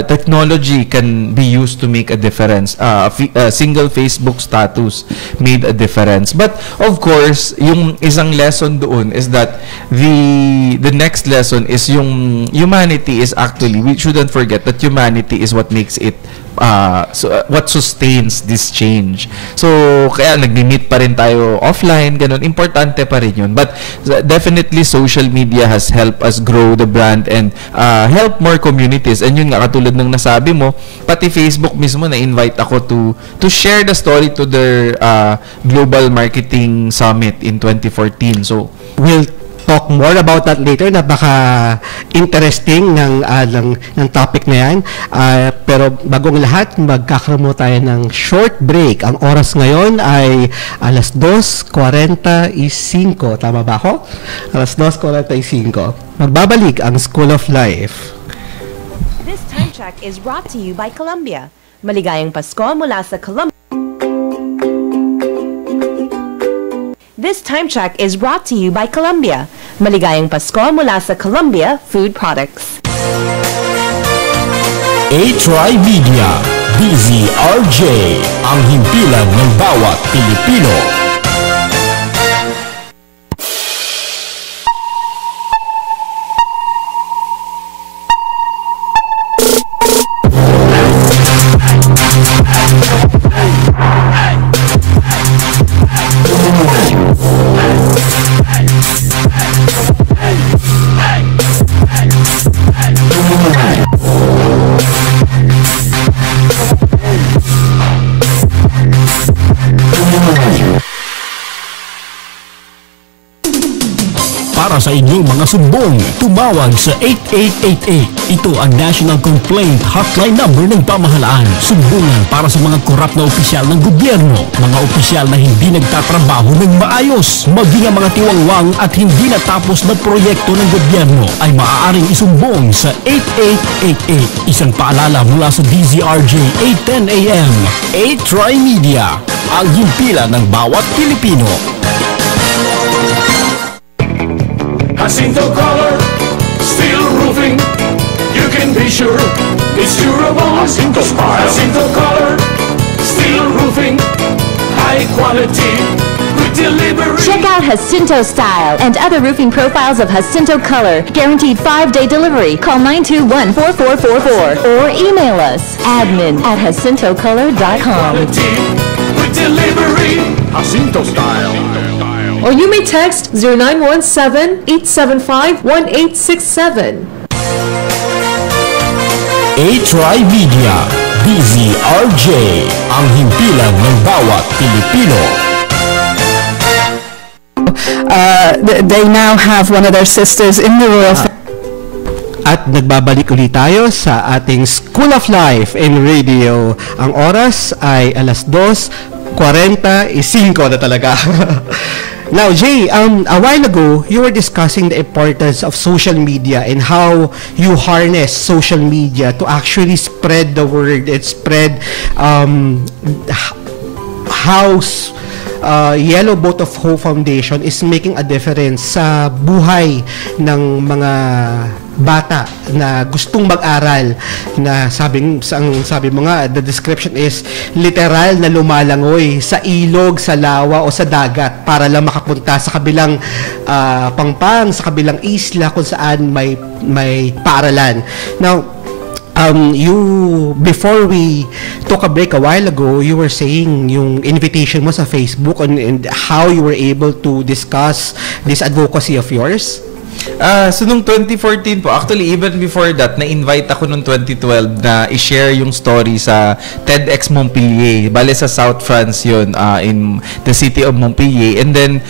technology can be used to make a difference. A single Facebook status made a difference. But of course, yung isang lesson doon is that the next lesson is yung humanity is actually, we shouldn't forget that humanity is what makes it what sustains this change. So kaya nagmi-meet pa rin tayo offline, ganun, importante pa rin yun. But definitely social media has helped us grow the brand and help more communities. And yun nga, katulad ng nasabi mo, pati Facebook mismo na-invite ako to share the story to their Global Marketing Summit in 2014. So We'll talk more about that later. Napaka interesting ng topic na yan. Pero bagong lahat, magkakaroon mo tayo ng short break. Ang oras ngayon ay 2:45. Tama ba ako? 2:45. Magbabalik ang School of Life. This time check is brought to you by Columbia. Maligayang Pasko mula sa Columbia. This time check is brought to you by Columbia. Maligayang Pasko mula sa Columbia Food Products. A-Try Media, DZRJ, ang himpilan ng bawat Pilipino. Para sa inyong mga sumbong, tumawag sa 8888. Ito ang National Complaint Hotline Number ng pamahalaan. Sumbungan para sa mga korap na opisyal ng gobyerno, mga opisyal na hindi nagtatrabaho ng maayos, maging ang mga tiwangwang at hindi natapos na proyekto ng gobyerno ay maaaring isumbong sa 8888. Isang paalala mula sa DZRJ 810 AM. A-Try Media, ang himpilan ng bawat Pilipino. Jacinto Color, steel roofing, you can be sure it's durable. Jacinto Style. Jacinto Color, steel roofing, high quality, good delivery. Check out Jacinto Style and other roofing profiles of Jacinto Color. Guaranteed 5-day delivery. Call 921-4444 or email us admin@jacintocolor.com. Quality, good delivery. Jacinto Style. Or you may text 0917-875-1867. A-Try Media, DZRJ, ang himpilan ng bawat Pilipino. They now have one of their sisters in the royal family. At nagbabalik ulit tayo sa ating School of Life in Radio. Ang oras ay 2:45 na talaga. Now, Jay, a while ago, you were discussing the importance of social media and how you harness social media to actually spread the word and spread how Yellow Boat of Hope Foundation is making a difference sa buhay ng mga bata na gustong mag-aral, na sabi mo nga, the description is literal na lumalangoy sa ilog, sa lawa o sa dagat para lang makapunta sa kabilang pangpang, sa kabilang isla kung saan may paaralan. Now, before we took a break a while ago, you were saying yung invitation mo sa Facebook and how you were able to discuss this advocacy of yours. So nung 2014 po, actually even before that, na-invite ako nung 2012 na i-share yung story sa TEDx Montpellier. Bale sa South France yun, in the city of Montpellier. And then,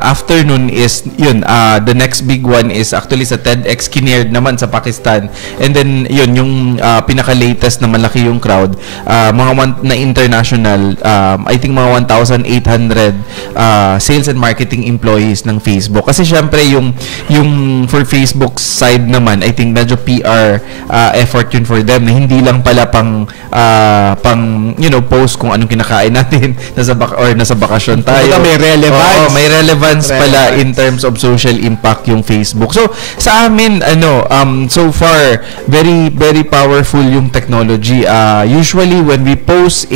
after nun is, yun, the next big one is actually sa TEDx Kinnaird naman sa Pakistan. And then, yun, yung pinaka-latest na malaki yung crowd, mga na international, I think mga 1,800 sales and marketing employees ng Facebook. Kasi syempre, yung for Facebook side naman, I think medyo PR effort yun for them, na hindi lang pala pang post kung anong kinakain natin nasa bakasyon tayo. May relevance. May relevance pala in terms of social impact yung Facebook. So sa amin so far very very powerful yung technology. Usually when we post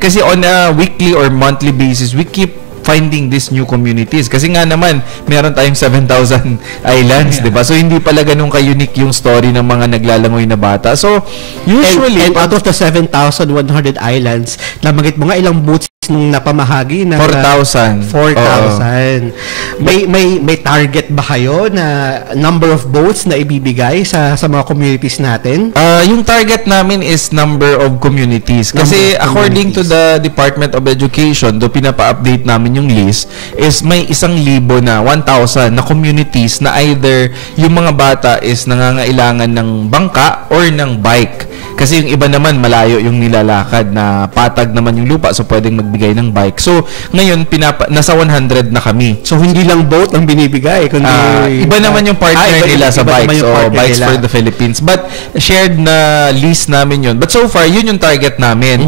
kasi on a weekly or monthly basis, we keep finding these new communities. Kasi nga naman, meron tayong 7,000 islands, di ba? So, hindi pala ganun ka-unique yung story ng mga naglalangoy na bata. So, usually... And out of the 7,100 islands, namagit mo nga ilang boats nung napamahagi na 4,000. 4,000. May target ba kayo na number of boats na ibibigay sa mga communities natin? Yung target namin is number of communities. Kasi according to the Department of Education, do pinapa-update namin yung list, is may 1,000 na 1,000 na communities na either yung mga bata is nangangailangan ng bangka or ng bike. Kasi yung iba naman malayo yung nilalakad na patag naman yung lupa, so pwedeng magbigay ng bike. So ngayon nasa 100 na kami. So hindi lang boat ang binibigay, kundi iba naman yung partner nila sa bikes, o Bikes nila for the Philippines. But shared na list namin yun. But so far yun yung target namin.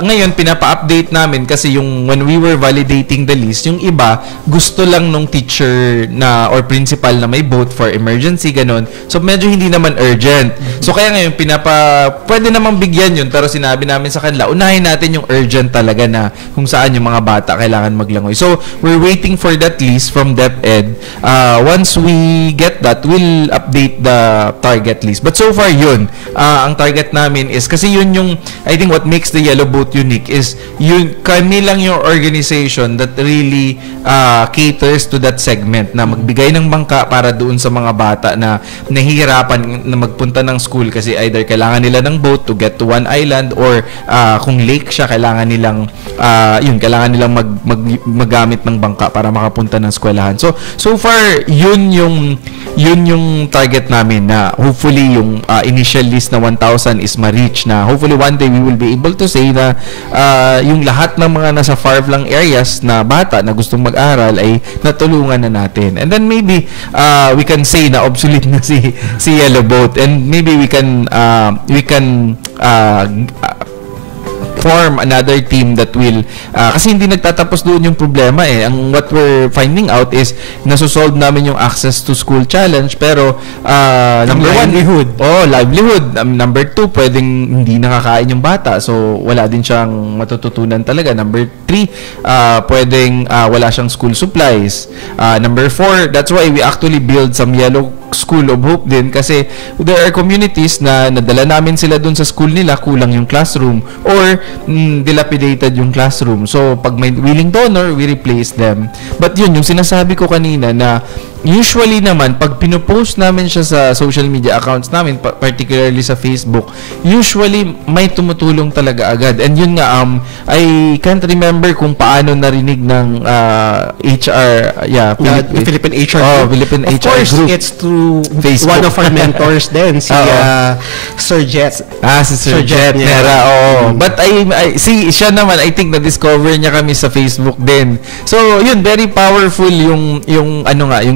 Ngayon pinapa-update namin kasi yung when we were validating the list, yung iba gusto lang nung teacher na or principal na may boat for emergency, ganun. So medyo hindi naman urgent. So kaya ngayon pwede namang bigyan yun, pero sinabi namin sa kanila, unahin natin yung urgent talaga na kung saan yung mga bata kailangan maglangoy. So, we're waiting for that list from DepEd. Once we get that, we'll update the target list. But so far, yun. Ang target namin is, kasi yun yung, I think what makes the Yellow Boat unique is, kami lang yung organization that really caters to that segment, na magbigay ng bangka para doon sa mga bata na nahihirapan na magpunta ng school kasi either kailangan nila ng boat to get to one island, or kung lake siya, kailangan nilang maggamit ng bangka para makapunta ng eskwelahan. So far yun yung target namin, na hopefully yung initial list na 1,000 is ma-reach, na hopefully one day we will be able to say na yung lahat ng mga nasa far-flung areas na bata na gustong mag-aral ay natulungan na natin. And then maybe we can say na obsolete na si Yellow Boat, and maybe we can form another team that will kasi hindi nagtatapos doon yung problema eh. What we're finding out is nasosolve namin yung access to school challenge, pero number livelihood. Livelihood. Number 2, pwedeng hindi nakakain yung bata, so wala din siyang matututunan talaga. Number 3, pwedeng wala siyang school supplies. Number 4, that's why we actually build some Yellow School of Hope din, kasi there are communities na nadala namin sila dun sa school nila, kulang yung classroom or dilapidated yung classroom. So pag may willing donor, we replace them. But yun yung sinasabi ko kanina, na usually naman pag pinopost namin siya sa social media accounts namin, particularly sa Facebook, usually may tumutulong talaga agad. And yun nga, I can't remember kung paano narinig ng HR, Philippine HR group. Philippine of HR course, group. it's through Facebook. one of our mentors din, si Sir Jet. Si Sir Jet Nera. But siya naman, I think na-discover niya kami sa Facebook din. So yun, very powerful yung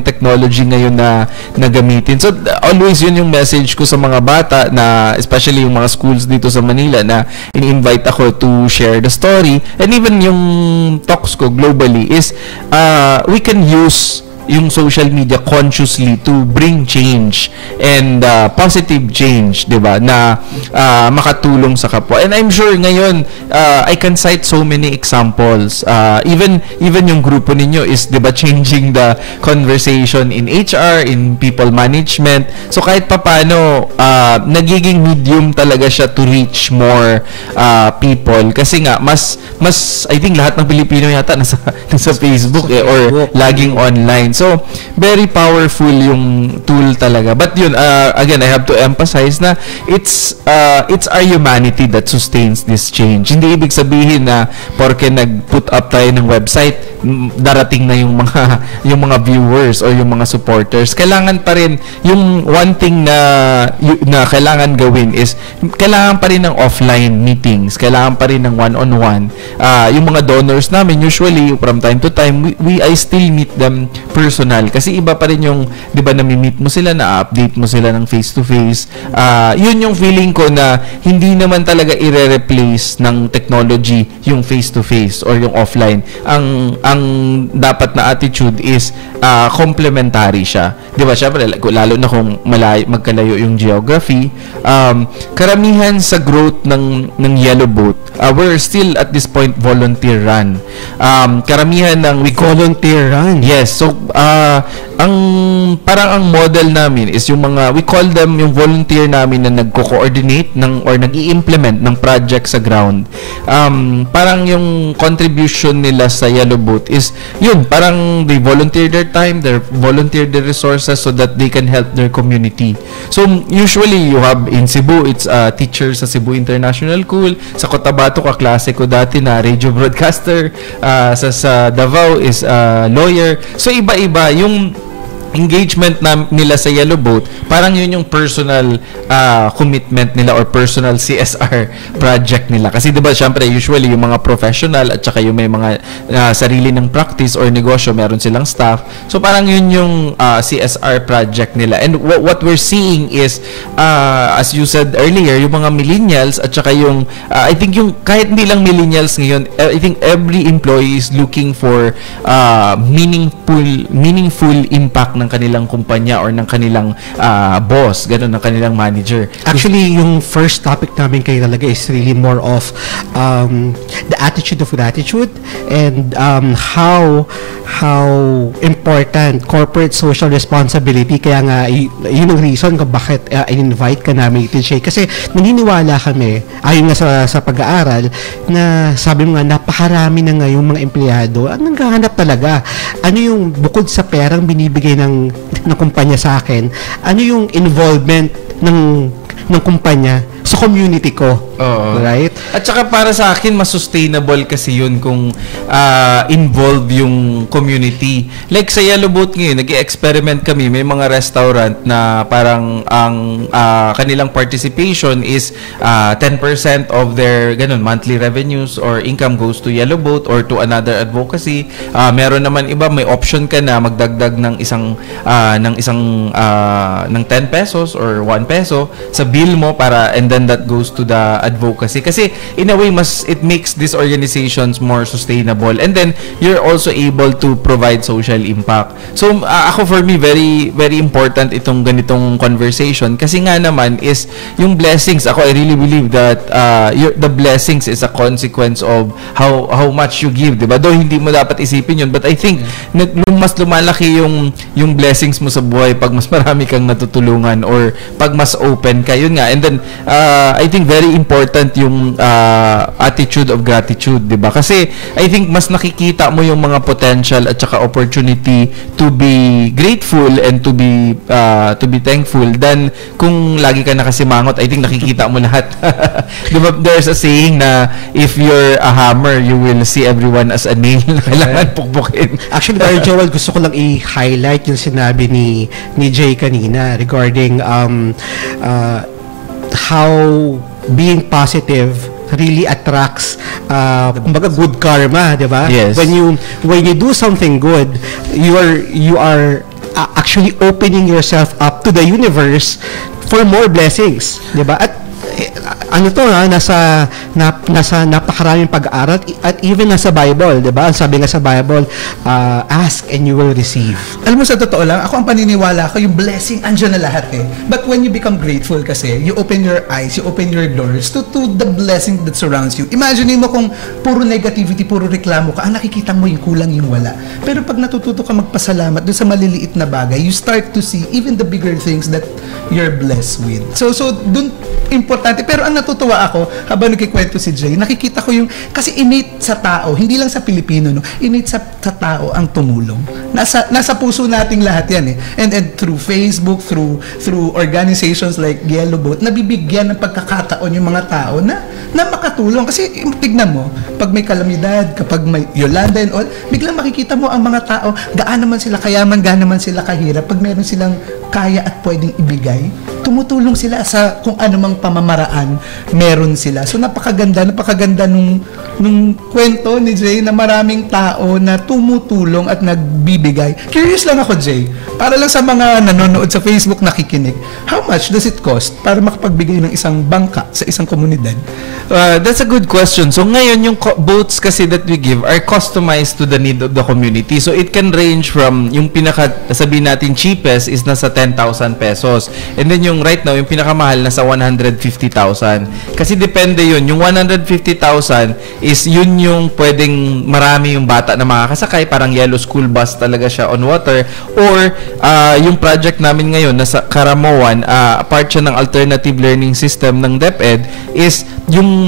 technology ngayon na gamitin. So always yun yung message ko sa mga bata, na especially yung mga schools dito sa Manila, na in-invite ako to share the story, and even yung talks ko globally is we can use yung social media consciously to bring change and positive change, 'di ba, na makatulong sa kapwa. And I'm sure ngayon I can cite so many examples. Even yung grupo ninyo is, 'di ba, changing the conversation in HR, in people management. So kahit papaano nagiging medium talaga siya to reach more people, kasi nga mas I think lahat ng Pilipino yata nasa Facebook or laging online. So, very powerful yung tool talaga. But yun, again, I have to emphasize na it's our humanity that sustains this change. Hindi ibig sabihin na porke nag-put up tayo ng website, darating na yung mga viewers or yung mga supporters. Kailangan pa rin, yung one thing na kailangan gawin is, kailangan pa rin ng offline meetings, kailangan pa rin ng one-on-one. Yung mga donors namin, usually, from time to time, I still meet them per personal. Kasi iba pa rin yung, di ba, nami-meet mo sila, na-update mo sila ng face-to-face. Yun yung feeling ko na hindi naman talaga i-replace ng technology yung face-to-face or yung offline. Ang dapat na attitude is complementary siya. Di ba, syempre, lalo na kung magkalayo yung geography. Karamihan sa growth ng Yellow Boat, we're still at this point volunteer run. Karamihan ng volunteer run. Yes. So parang ang model namin is yung mga, we call them yung volunteer namin na nagko-coordinate or nag-i-implement ng project sa ground. Parang yung contribution nila sa Yellow Boat is yun, parang they volunteer their time, they volunteer their resources so that they can help their community. So usually you have in Cebu, it's teacher sa Cebu International School, sa Cotabato kaklase ko dati na radio broadcaster, sa Davao is lawyer. So iba-iba yung engagement nila sa Yellow Boat, parang yun yung personal commitment nila or personal CSR project nila. Kasi diba, syempre, usually yung mga professional at saka yung may mga sarili ng practice or negosyo, meron silang staff. So parang yun yung CSR project nila. And what we're seeing is, as you said earlier, yung mga millennials at saka yung, I think yung, kahit hindi lang millennials ngayon, I think every employee is looking for meaningful impact ng kanilang kumpanya or ng kanilang boss, ganun, ng kanilang manager. Actually, yung first topic namin kayo talaga is really more of the attitude of gratitude and how important corporate social responsibility. Kaya nga, yun ang reason kung bakit in-invite ka namin, Shay. Kasi naniniwala kami, ayon nga sa pag-aaral, na sabi mo nga, napakarami na nga yung mga empleyado. Ang naghahanap talaga? Ano yung bukod sa perang binibigay ng kumpanya sa akin, ano yung involvement ng kumpanya sa community ko. Right? At saka para sa akin, mas sustainable kasi yun kung involve yung community. Like sa Yellow Boat ngayon, nag-experiment kami. May mga restaurant na parang ang kanilang participation is 10% of their monthly revenues or income goes to Yellow Boat or to another advocacy. Meron naman iba, may option ka na magdagdag ng ng 10 pesos or 1 peso sa bill mo para, and then that goes to the advocacy. Kasi in a way, it makes these organizations more sustainable, and then you're also able to provide social impact. So for me, very very important itong ganitong conversation kasi nga naman is yung blessings. I really believe that the blessings is a consequence of how much you give, diba? Though hindi mo dapat isipin yun, but I think nung mas lumalaki yung blessings mo sa buhay pag mas marami kang natutulungan or pag mas open ka, yun nga. And then I think very important yung attitude of gratitude, diba? Kasi I think mas nakikita mo yung mga potential at saka opportunity to be grateful and to be thankful than kung lagi ka nakasimangot. I think nakikita mo lahat. Diba, there's a saying na if you're a hammer, you will see everyone as a nail na kailangan pukpukin. Actually, Brother Joel, gusto ko lang i-highlight yung sinabi ni Jay kanina regarding how being positive really attracts kumbaga good karma, 'di ba? Yes. When you do something good, you are actually opening yourself up to the universe for more blessings, 'di ba? At nasa napakaraming pag-aaral at even nasa Bible, 'di ba? Sabi nga sa Bible, ask and you will receive. Alam mo, sa totoo lang, ako ang paniniwala ko, yung blessing andyan na lahat eh. But when you become grateful kasi, you open your eyes, you open your doors to the blessing that surrounds you. Imagine mo kung puro negativity, puro reklamo ka, nakikita mo yung kulang, yung wala. Pero pag natututo ka magpasalamat doon sa maliliit na bagay, you start to see even the bigger things that you're blessed with. So doon importante. Pero ang natutuwa ako, habang nagkikwento si Jay, nakikita ko yung, kasi innate sa tao, hindi lang sa Pilipino, no? Innate sa tao ang tumulong. Nasa puso nating lahat yan eh. And through Facebook, through organizations like Yellow Boat, nabibigyan ng pagkakataon yung mga tao na makatulong. Kasi tignan mo, pag may kalamidad, kapag may Yolanda and all, biglang makikita mo ang mga tao, gaano man sila kayaman, gaano man sila kahirap, pag meron silang kaya at pwedeng ibigay, tumutulong sila sa kung anumang pamamaraan meron sila. So napakaganda nung nung kwento ni Jay na maraming tao na tumutulong at nagbibigay. Curious lang ako, Jay, para lang sa mga nanonood sa Facebook nakikinig, how much does it cost para makapagbigay ng isang bangka sa isang komunidad? That's a good question. So ngayon, yung boats kasi that we give are customized to the need of the community. So it can range from yung sabihin natin cheapest is nasa 10,000 pesos. And then yung right now, yung pinakamahal nasa 150,000. Kasi depende yun. Yung 150,000 is yun yung pwedeng marami yung bata na makakasakay. Parang yellow school bus talaga siya on water. Or yung project namin ngayon nasa Karamoan, part siya ng alternative learning system ng DepEd, is yung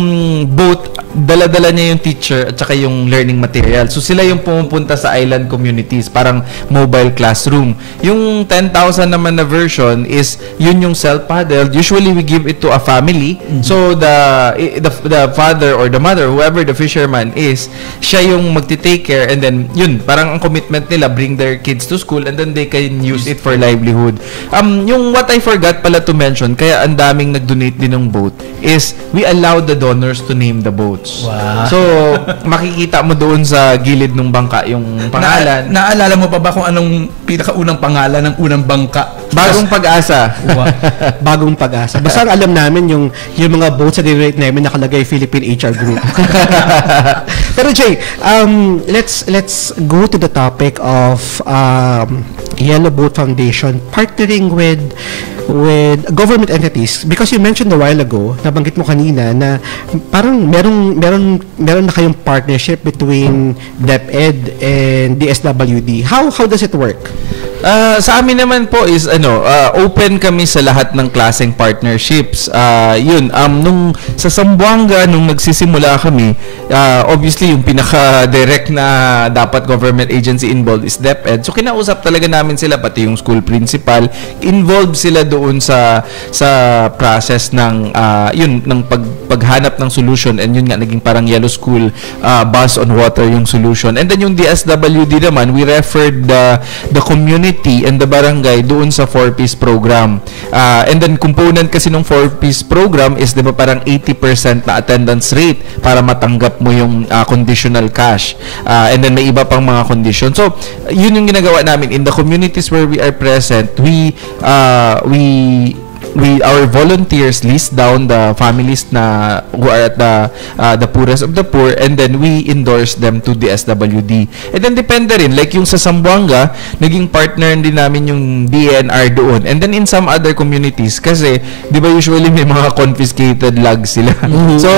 boat, dala-dala niya yung teacher at saka yung learning material. So sila yung pumupunta sa island communities, parang mobile classroom. Yung 10,000 naman na version is yun yung self-paddled. Usually we give it to a family. So the father or the mother, whoever the fisherman is, siya yung magti-take care, and then yun, parang ang commitment nila, bring their kids to school and then they can use it for livelihood. Yung what I forgot pala to mention, kaya ang daming nag-donate din ng boat, is we allow the donors to name the boats. Wow. So makikita mo doon sa gilid ng bangka yung pangalan. Naalala mo pa ba kung anong pinakaunang pangalan ng unang bangka? Bagong Pag-asa. Bagong Pag-asa. Basta alam namin yung mga boats sa dinate namin nakalagay Philippine HR Group. Pero Jay, let's go to the topic of Yellow Boat Foundation partnering with government entities, because you mentioned a while ago, nabanggit mo kanina na parang meron na kayong partnership between DepEd and DSWD. How does it work? Sa amin naman po is open kami sa lahat ng klaseng partnerships. Nung sa Zamboanga, nung nagsisimula kami, obviously yung pinaka-direct na dapat government agency involved is DepEd. So kinausap talaga namin sila, pati yung school principal, involved sila doon sa process ng ng paghanap ng solution, and yun nga naging parang yellow school bus on water yung solution. And then yung DSWD naman, we referred the community and the barangay doon sa 4-piece program. And then component kasi ng 4-piece program is 'di ba parang 80% na attendance rate para matanggap mo yung conditional cash. And then may iba pang mga conditions. So yun yung ginagawa namin in the communities where we are present. Our volunteers list down the families na who are at the poorest of the poor, and then we endorse them to the SWD. And then depende rin, like yung sa Zamboanga, naging partner din namin yung DNR doon. And then in some other communities, kasi di ba usually may mga confiscated logs sila. So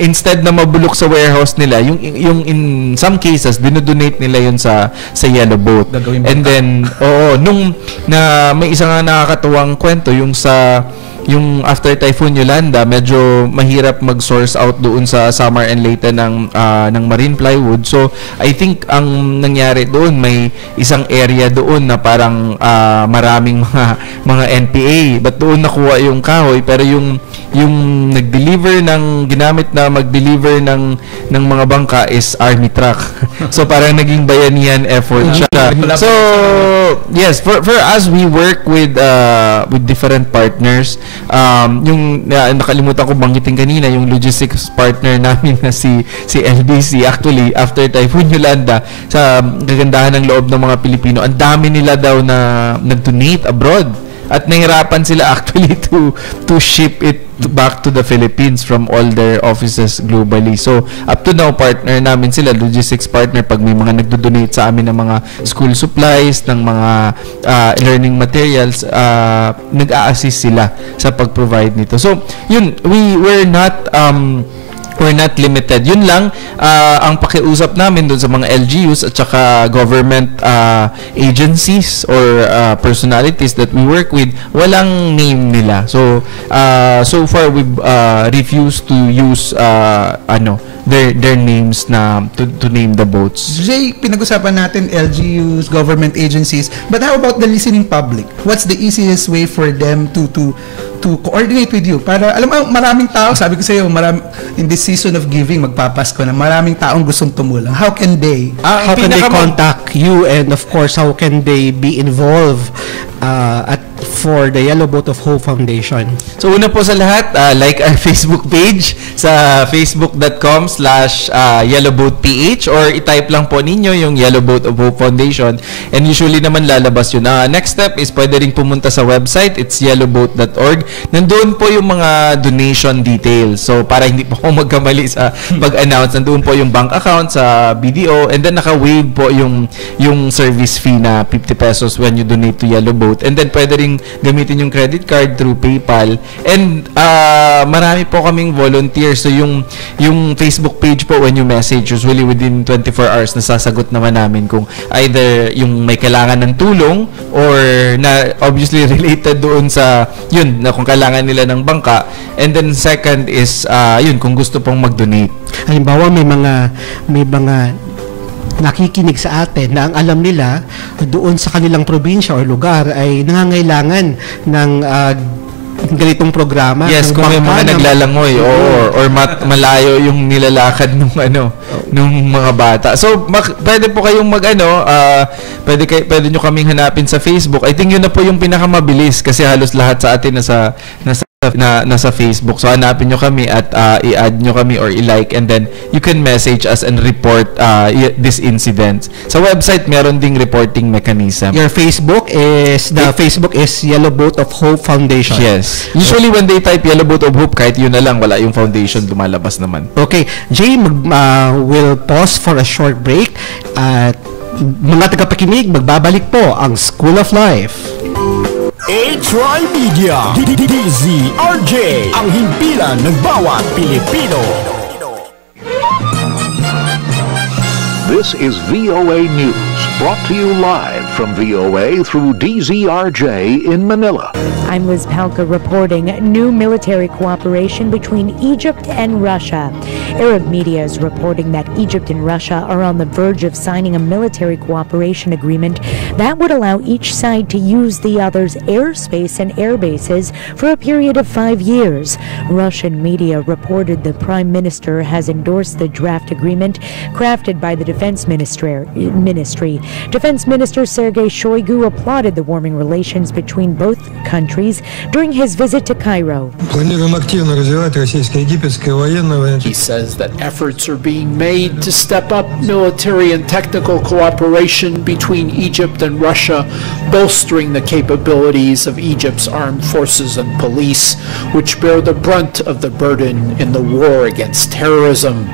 instead na mabulok sa warehouse nila, yung in some cases dinodonate nila yun sa Yellow Boat. And then nung may isang nakakatuwang kwento yung after Typhoon Yolanda, medyo mahirap mag-source out doon sa Samar and Leyte ng marine plywood. So I think ang nangyari doon, may isang area doon na parang maraming mga NPA, but doon nakuha yung kahoy, pero yung nag-deliver ginamit na mag-deliver ng mga bangka is army truck. So parang naging bayanihan effort siya. So yes, for us, we work with different partners. Yung nakalimutan ko banggitin kanina, yung logistics partner namin na si LBC, actually after Typhoon Yolanda, sa kagandahan ng loob ng mga Pilipino, ang dami nila daw na nag-donate abroad, at nahirapan sila actually to ship it back to the Philippines from all their offices globally. So up to now, partner namin sila, logistics partner, pag may mga nagdo-donate sa amin ng mga school supplies, ng mga learning materials, nag-a-assist sila sa pag-provide nito. So yun, we're not limited. Yun lang ang pakiusap namin doon sa mga LGUs at saka government agencies or personalities that we work with, walang name nila. So so far we've refused to use their names na to name the boats. Jay, pinag-usapan natin LGUs, government agencies, but how about the listening public? What's the easiest way for them to coordinate with you? Para alam mo, maraming tao, sabi ko sa iyo, in this season of giving, magpapasko na, maraming taong gustong tumulong. How can they contact you, and of course how can they be involved at for the Yellow Boat of Hope Foundation? So una po sa lahat, like our Facebook page sa facebook.com/yellowboatph or i-type lang po ninyo yung Yellow Boat of Hope Foundation and usually naman lalabas yun. Next step is pwede rin pumunta sa website, it's yellowboat.org. Nandun po yung mga donation details. So para hindi po ako magkamali sa pag-announce, nandun po yung bank account sa BDO and then naka-waive po yung service fee na 50 pesos when you donate to Yellow Boat. And then pwede rin gamitin yung credit card through PayPal. And marami po kaming volunteers. So yung Facebook page po, when you message, usually within 24 hours nasasagot naman namin kung either yung may kailangan ng tulong or na obviously related doon sa yun, na kung kailangan nila ng bangka. And then second is yun, kung gusto pong mag-donate. Halimbawa may mga nakikinig sa atin na ang alam nila doon sa kanilang probinsya o lugar ay nangangailangan ng ganitong programa. Yes, kung may mga naglalangoy or malayo yung nilalakad nung mga bata. So pwede po kayong pwede nyo kaming hanapin sa Facebook. I think yun na po yung pinakamabilis kasi halos lahat sa atin nasa Facebook. So hanapin nyo kami at i-add nyo kami or i-like and then you can message us and report this incident. Sa website meron ding reporting mechanism. Your Facebook is Yellow Boat of Hope Foundation. Yes. Usually when they type Yellow Boat of Hope, kahit yun na lang, wala yung foundation lumalabas naman. Okay, Jay, we'll pause for a short break at mga tagapakinig, magbabalik po ang School of Life. A-Try Media, DZRJ, ang himpilan ng bawat Pilipino. This is VOA News, brought to you live from VOA through DZRJ in Manila. I'm Liz Palka reporting new military cooperation between Egypt and Russia. Arab media is reporting that Egypt and Russia are on the verge of signing a military cooperation agreement that would allow each side to use the other's airspace and air bases for a period of 5 years. Russian media reported the Prime Minister has endorsed the draft agreement crafted by the Defense Ministry. Defense Minister Sergei Shoigu applauded the warming relations between both countries during his visit to Cairo. He says that efforts are being made to step up military and technical cooperation between Egypt and Russia, bolstering the capabilities of Egypt's armed forces and police, which bear the brunt of the burden in the war against terrorism.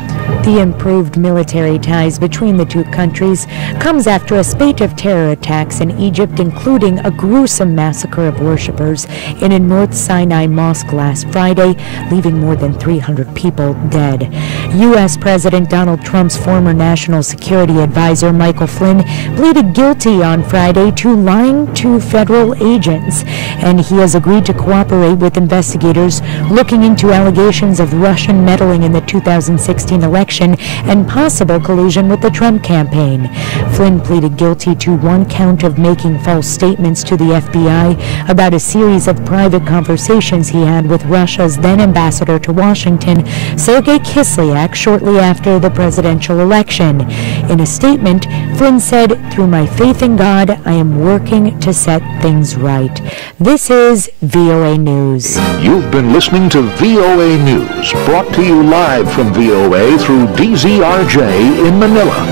The improved military ties between the two countries comes after a spate of terror attacks in Egypt, including a gruesome massacre of worshippers in a North Sinai mosque last Friday, leaving more than 300 people dead. U.S. President Donald Trump's former national security advisor, Michael Flynn, pleaded guilty on Friday to lying to federal agents, and he has agreed to cooperate with investigators looking into allegations of Russian meddling in the 2016 election and possible collusion with the Trump campaign. Flynn pleaded guilty to one count of making false statements to the FBI about a series of private conversations he had with Russia's then ambassador to Washington, Sergei Kislyak, shortly after the presidential election. In a statement, Flynn said, "Through my faith in God, I am working to set things right." This is VOA News. You've been listening to VOA News, brought to you live from VOA through DZRJ in Manila.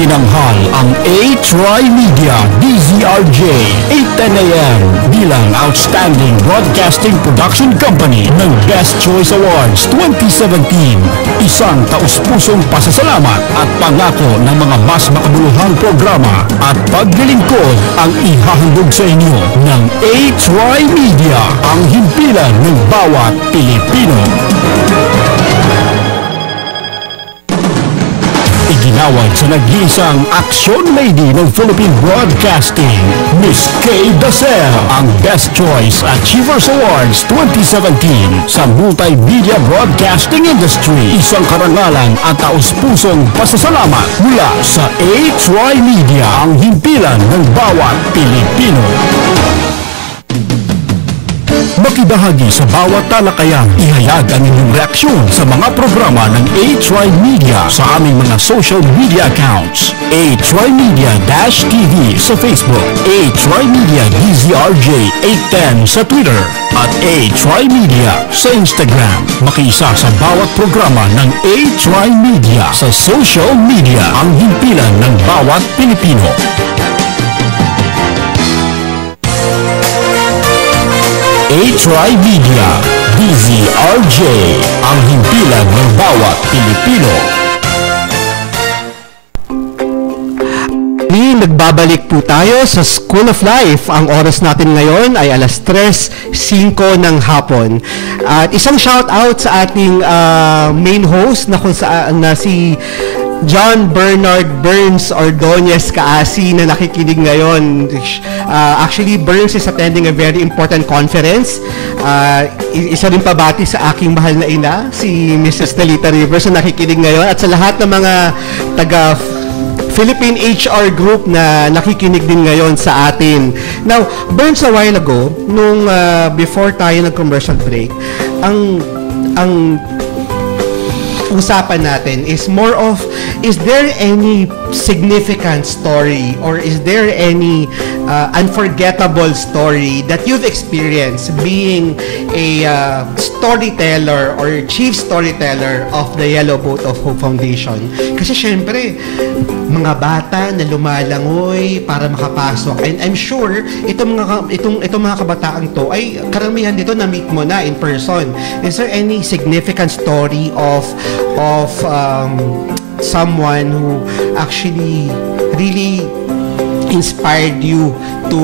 Itinanghal ang A-Try Media DZRJ 8:10 a.m. bilang Outstanding Broadcasting Production Company ng Best Choice Awards 2017. Isang taus-pusong pasasalamat at pangako ng mga mas makabuluhang programa at paglilingkod ang ihahandog sa inyo ng A-Try Media, ang himpilan ng bawat Pilipino. Iginawad sa nag-iisang action lady ng Philippine Broadcasting, Miss Kay Dacer, ang Best Choice Achievers Awards 2017 sa multimedia broadcasting industry. Isang karangalan at taus-pusong pasasalamat mula sa A-Try Media, ang himpilan ng bawat Pilipino. Makibahagi sa bawat talakayan. Ihayag ang inyong reaksyon sa mga programa ng A-Tri-Media sa aming mga social media accounts. A-Tri-Media-TV sa Facebook, A-Tri-Media DZRJ 810 sa Twitter, at A-Tri-Media sa Instagram. Makiisa sa bawat programa ng A-Tri-Media sa social media, ang himpilan ng bawat Pilipino. A-Tri-Media DZRJ, ang himpilan ng bawat Pilipino. Nagbabalik po tayo sa School of Life. Ang oras natin ngayon ay 3:05 ng hapon. At isang shout out sa ating main host na kung saan na si John Bernard Burns Ordonez Kaasi na nakikinig ngayon. Actually, Burns is attending a very important conference. Isa rin pabati sa aking mahal na ina, si Mrs. Talita Rivers na nakikinig ngayon. At sa lahat ng mga taga Philippine HR Group na nakikinig din ngayon sa atin. Now, Burns, a while ago, nung before tayo nag-commercial break, ang usapan natin is more of, is there any significant story or is there any unforgettable story that you've experienced being a storyteller or chief storyteller of the Yellow Boat of Hope Foundation? Kasi syempre, mga bata na lumalangoy para makapasok, and I'm sure itong mga kabataan to ay karamihan dito na meet mo na in person. Is there any significant story of someone who actually really inspired you to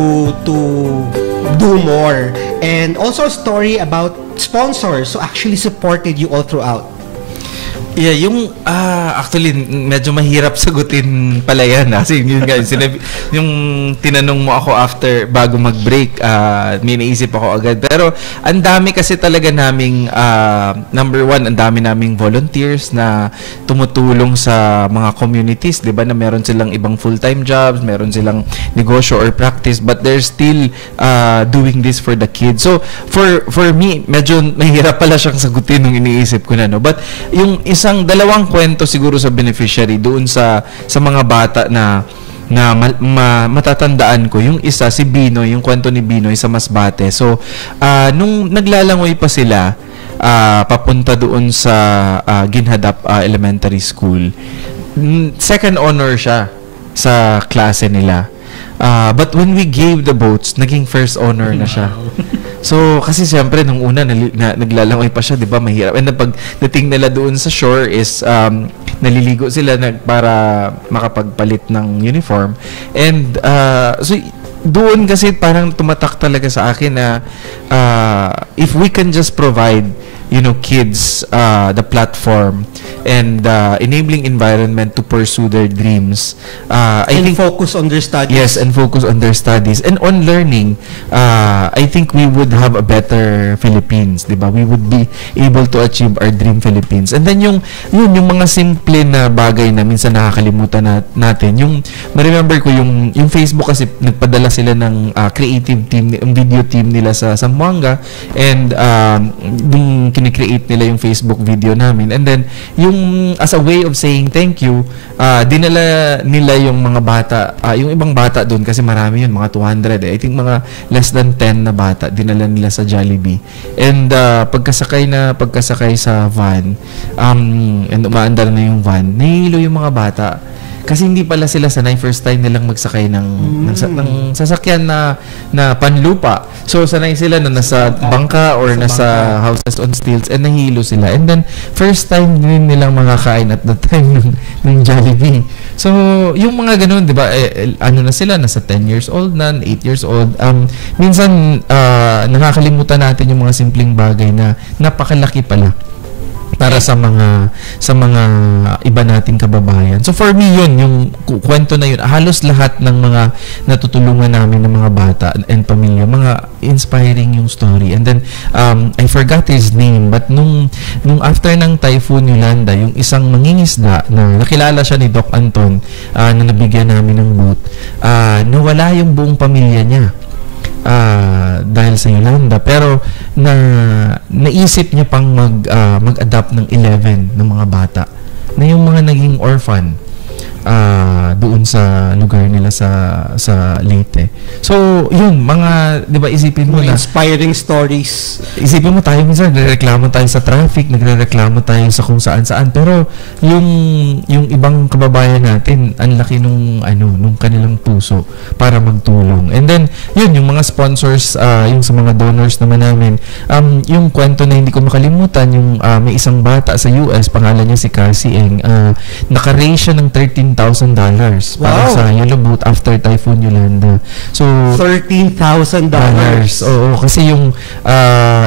do more, and also a story about sponsors who actually supported you all throughout? Yeah, yung actually medyo mahirap sagutin pala yan. Kasi yun guys, yung tinanong mo ako bago mag-break, may naisip ako agad. Pero ang dami kasi talaga naming number one, ang dami naming volunteers na tumutulong sa mga communities, 'di ba? Na meron silang ibang full-time jobs, meron silang negosyo or practice, but they're still doing this for the kids. So for me, medyo mahirap pala siyang sagutin nung iniisip ko na, no. But yung dalawang kwento siguro sa beneficiary doon sa mga bata na matatandaan ko. Yung isa, si Binoy, yung kwento ni Binoy sa Masbate. So, nung naglalangoy pa sila, papunta doon sa Ginhadap Elementary School, second honor siya sa klase nila. But when we gave the boats, naging first honor na siya. So, kasi siyempre, nung una, naglalangoy pa siya, di ba, mahirap. And pagdating nila doon sa shore is, naliligo sila para makapagpalit ng uniform. And, so, doon kasi parang tumatak talaga sa akin na if we can just provide, kids the platform and enabling environment to pursue their dreams, I think focus on their studies. Yes, and focus on their studies and on learning. I think we would have a better Philippines, 'di ba? We would be able to achieve our dream Philippines. And then yung mga simple na bagay na minsan nakakalimutan natin. Yung remember ko yung Facebook kasi nagpadala sila ng creative team, yung video team nila sa Zamboanga, and yung kini-create nila yung Facebook video namin. And then yung as a way of saying thank you, dinala nila yung mga bata, yung ibang bata doon kasi marami yun, mga 200 I think mga less than 10 na bata dinala nila sa Jollibee. And pagkasakay sa van, and umaandar na yung van, nahihilo yung mga bata. Kasi hindi pala sila sanay, first time nilang magsakay ng sasakyan na panlupa. So sanay sila na nasa bangka or nasa houses on stilts, and nahilo sila. And then first time din nilang makakain at the time ng Jollibee. So yung mga ganun, 'di ba? Ano na sila, nasa 10 years old na, 8 years old. Minsan nakakalimutan natin yung mga simpleng bagay na napakalaki pala para sa mga iba nating kababayan. So for me yun, yung kwento na yun, halos lahat ng mga natutulungan namin ng mga bata and pamilya, mga inspiring yung story. And then I forgot his name, but nung after ng Typhoon Yolanda, yung isang mangingisda na nakilala siya ni Doc Anton, na nabigyan namin ng boat, nawala yung buong pamilya niya. dahil sa Yolanda, pero naisip niya pang mag-adapt ng 11 ng mga bata na yung mga naging orphan doon sa lugar nila sa Leyte. So, yun, mga, di ba, isipin mo na inspiring stories. Isipin mo tayo minsan, nagreklamo tayo sa traffic, nagreklamo tayo sa kung saan-saan, pero yung ibang kababayan natin, ang laki nung kanilang puso para magtulong. And then, yun, yung mga sponsors, yung sa mga donors naman namin, yung kwento na hindi ko makalimutan, yung may isang bata sa US, pangalan niya si Cassie Eng, naka-raise siya ng $13,000 para sa Yellow Boat after Typhoon Yolanda. So, $13,000. Oo, kasi yung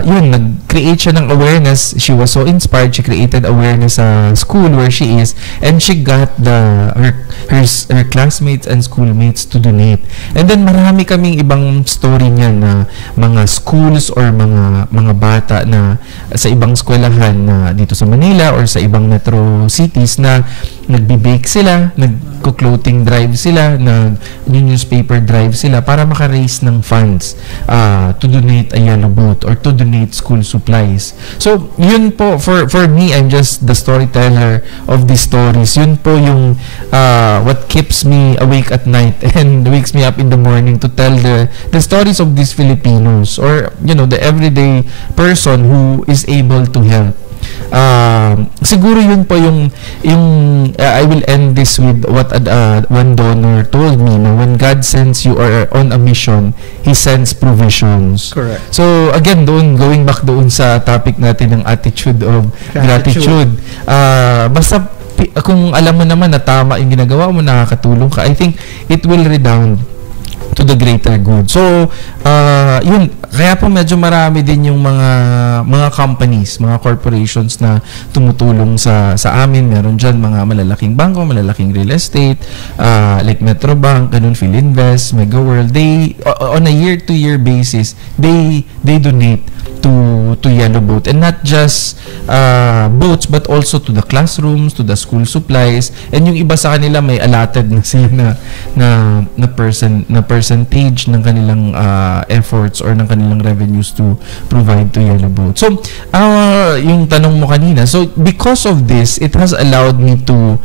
nag-create siya ng awareness. She was so inspired. She created awareness sa school where she is, and she got her classmates and schoolmates to donate. And then marami kaming ibang story niya na mga schools or mga bata na sa ibang eskwelahan na dito sa Manila or sa ibang metro cities na nagbe-bake sila, nagko-clothing drive sila, nag-newspaper drive sila para maka-raise ng funds to donate a Yellow Boat or to donate school supplies. So, yun po, for me, I'm just the storyteller of these stories. Yun po yung what keeps me awake at night and wakes me up in the morning to tell the stories of these Filipinos, or, the everyday person who is able to help. Siguro yun po yung I will end this with what one donor told me, na when God sends you or on a mission, He sends provisions. Correct. So again, going back doon sa topic natin ng attitude of gratitude. Basta kung alam mo naman na tama yung ginagawa mo, nakakatulong ka, I think it will redound to the greater good. So, yun, kaya po medyo marami din yung mga companies, mga corporations na tumutulong sa amin. Meron dyan mga malalaking bangko, malalaking real estate, like Metrobank, ganun, Philinvest, Mega World. They, on a year-to-year basis, they donate to Yellow Boat, and not just boats but also to the classrooms, to the school supplies, and yung iba sa kanila may allotted na sila na percentage ng kanilang efforts or ng kanilang revenues to provide to Yellow Boat. So yung tanong mo kanina, so because of this, it has allowed me to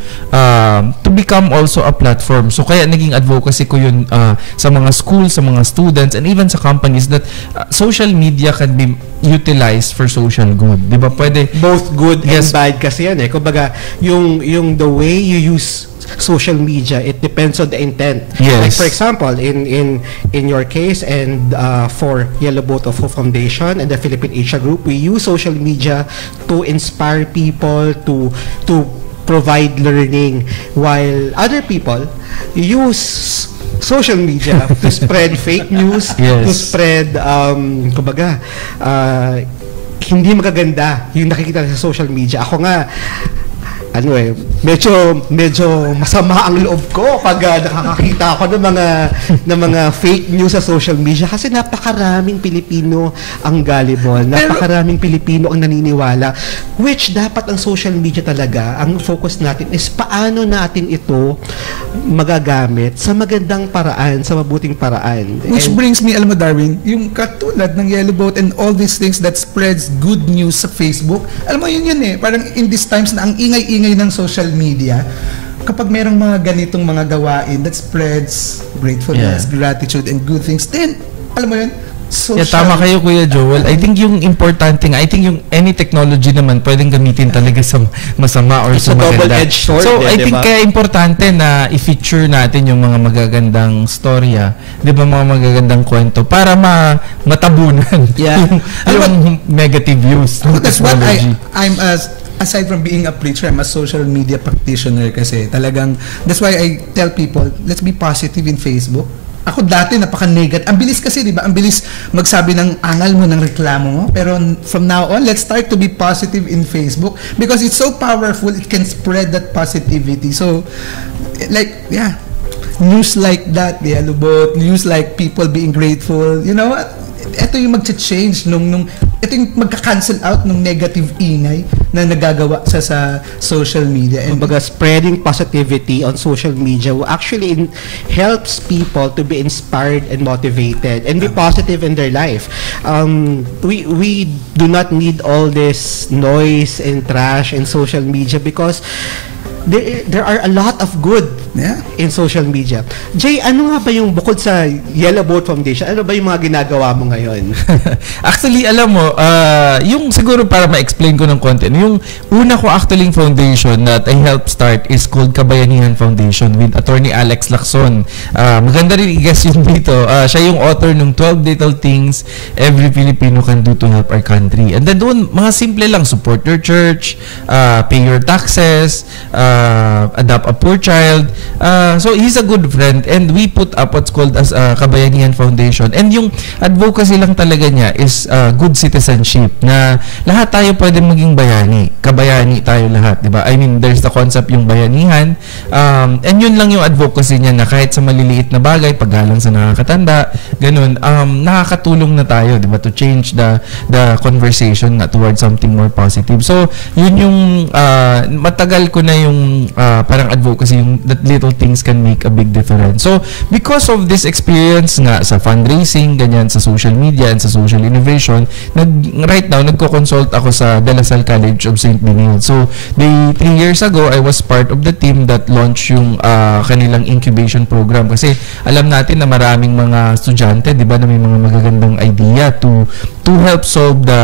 become also a platform. So kaya naging advocacy ko yun sa mga schools, sa mga students, and even sa companies, that social media can be utilized for social good. Di ba? Pwede both good and bad kasi yan eh. Kumbaga, yung the way you use social media, it depends on the intent. Yes. Like for example, in your case and for Yellow Boat of Hope Foundation and the Philippine Asia Group, we use social media to inspire people, to provide learning, while other people use social media to spread fake news, to spread kumbaga hindi magaganda yung nakikita sa social media. Ako nga, medyo masama ang loob ko pag nakakakita ako ng mga fake news sa social media, kasi napakaraming Pilipino ang gullible, napakaraming Pilipino ang naniniwala, which dapat ang social media talaga, ang focus natin is paano natin ito magagamit sa magandang paraan, sa mabuting paraan. Which brings me, alam mo Darwin, yung katulad ng Yellow Boat and all these things that spreads good news sa Facebook, alam mo yun eh, parang in these times na ang ingay-ingay ng social media, kapag merong mga ganitong mga gawain that spreads gratefulness, gratitude, and good things, then, alam mo yun, social. Tama kayo, Kuya Joel. I think yung importante nga, I think yung any technology naman pwedeng gamitin talaga sa masama or sa maganda. Double-edged sword. So, I think kaya importante na i-feature natin yung mga magagandang storya, di ba, mga magagandang kwento, para matabunan yung negative use ng technology. Aside from being a preacher, I'm a social media practitioner kasi talagang, that's why I tell people, let's be positive in Facebook. Ako dati napaka-negative. Ang bilis kasi, di ba? Ang bilis magsabi ng angal mo, ng reklamo mo. Pero from now on, let's start to be positive in Facebook because it's so powerful, it can spread that positivity. So, like, news like that, Yellow Boat, news like people being grateful, you know what? Ito yung mag-change nung ito yung magka-cancel out ng negative ingay na nagagawa sa social media. And kumbaga, spreading positivity on social media actually helps people to be inspired and motivated and be positive in their life. We do not need all this noise and trash in social media because there are a lot of good in social media. Jay, ano nga ba yung bukod sa Yellow Boat Foundation, ano ba yung mga ginagawa mo ngayon? Actually, alam mo, yung siguro para ma-explain ko ng konti, yung una ko actually foundation that I helped start is called Kabayanihan Foundation with Attorney Alex Lacson. Maganda rin i-guess yun dito. Siya yung author ng 12 Little Things Every Filipino Can Do to Help Our Country. And then doon, mga simple lang, support your church, pay your taxes, adopt a poor child. So he's a good friend and we put up what's called as Kabayanihan Foundation. And yung advocacy lang talaga niya is good citizenship, na lahat tayo pwede maging bayani. Kabayani tayo lahat, di ba? I mean, there's the concept yung bayanihan. And yun lang yung advocacy niya, na kahit sa maliliit na bagay, paggalang sa nakakatanda, ganun, nakakatulong na tayo, di ba? To change the conversation towards something more positive. So yun yung matagal ko na yung parang advocacy, yung that little things can make a big difference. So because of this experience nga sa fundraising, ganyan, sa social media and sa social innovation, right now nagko-consult ako sa De La Salle College of St. Benilde. So 3 years ago, I was part of the team that launched yung kanilang incubation program, kasi alam natin na maraming mga estudyante, di ba, na may mga magagandang idea to help solve the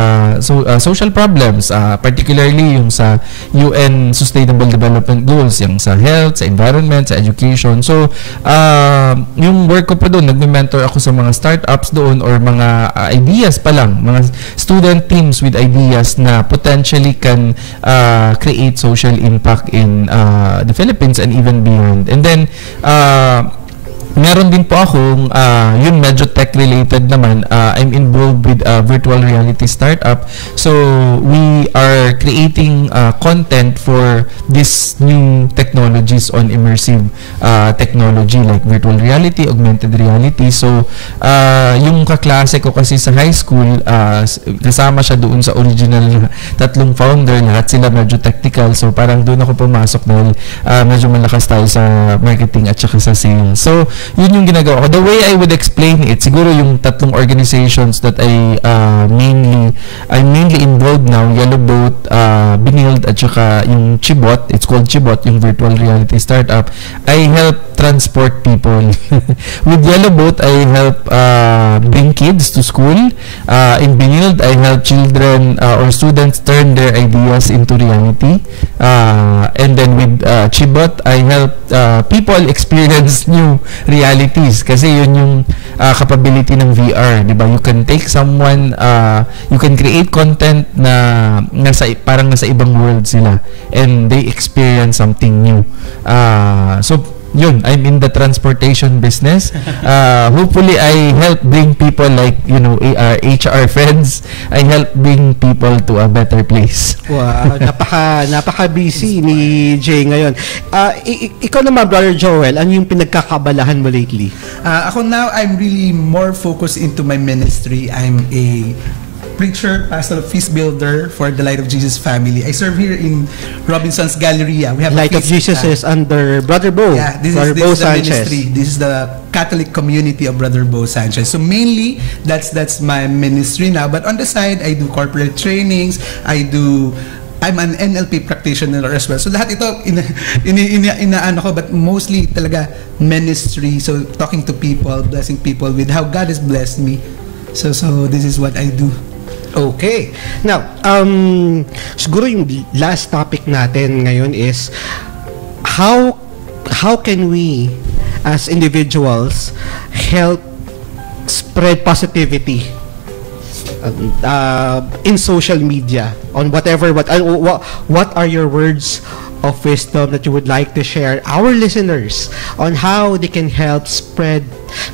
social problems, particularly yung sa UN Sustainable Development Goals, yung sa health, sa environment, sa education. So yung work ko pa doon, nagme-mentor ako sa mga startups doon or mga ideas pa lang, mga student teams with ideas na potentially can create social impact in the Philippines and even beyond. And then meron din po akong yun medyo tech related naman. I'm involved with a virtual reality startup. So we are creating content for these new technologies on immersive technology like virtual reality, augmented reality. So yung kaklase ko kasi sa high school, kasama siya doon sa original 3 founder, lahat sila medyo technical. So parang doon ako pumasok dahil medyo malakas tayo sa marketing at saka sa sales. So yun yung ginagawa ko. The way I would explain it, siguro yung 3 organizations that I'm mainly involved now, Yellow Boat, Benilde, at saka yung Chibot, it's called Chibot, yung virtual reality startup. I help transport people. With Yellow Boat, I help bring kids to school. In Benilde, I help children or students turn their ideas into reality. And then with Chibot, I help people experience new realities, kasi yun yung capability ng VR, di ba? You can take someone, you can create content na parang nasa ibang world sila and they experience something new. So yun, I'm in the transportation business. Hopefully I help bring people like, you know, HR friends. I help bring people to a better place. Wow, napaka busy ni Jay ngayon. Ikaw naman, Brother Joel, ano yung pinagkakabalahan mo lately? Ako now, I'm really more focused into my ministry. I'm a preacher, pastor, feast builder for the Light of Jesus family. I serve here in Robinson's Galleria. We have Light of Jesus is under Brother Bo. Yeah, this is the ministry. This is the Catholic community of Brother Bo Sanchez. So mainly, that's my ministry now. But on the side, I do corporate trainings. I'm an NLP practitioner as well. So lahat ito inaano ko, but mostly talaga ministry. So talking to people, blessing people with how God has blessed me. So this is what I do. Okay. Now, siguro yung last topic natin ngayon is how can we as individuals help spread positivity in social media on what are your words of wisdom that you would like to share our listeners on how they can help spread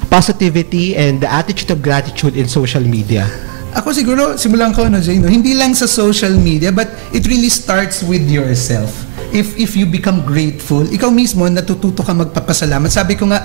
positivity and the attitude of gratitude in social media? Ako siguro, simulan ko, Jay, hindi lang sa social media, but it really starts with yourself. If you become grateful, ikaw mismo natututo ka magpapasalamat. Sabi ko nga,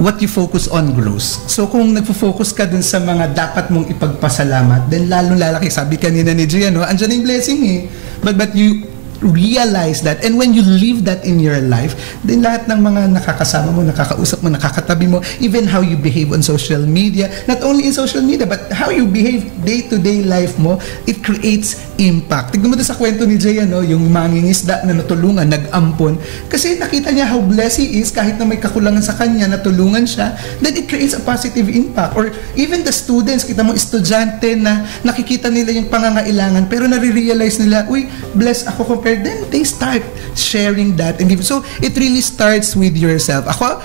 what you focus on grows. So kung nagfo-focus ka dun sa mga dapat mong ipagpasalamat, then lalong lalaki. Sabi kanina ni Gia, no, andyan yung blessing eh. But you realize that, and when you live that in your life, then lahat ng mga nakakasama mo, nakakausap mo, nakakatabi mo, even how you behave on social media, not only in social media, but how you behave day-to-day life mo, it creates impact. Tignan mo doon sa kwento ni Jay, no, yung mangingisda na natulungan, nag-ampon, kasi nakita niya how blessed he is, kahit na may kakulangan sa kanya, natulungan siya, then it creates a positive impact. Or even the students, kita mo estudyante na nakikita nila yung pangangailangan, pero nare-realize nila, uy, blessed ako compared, then they start sharing that and give. So it really starts with yourself. Ako,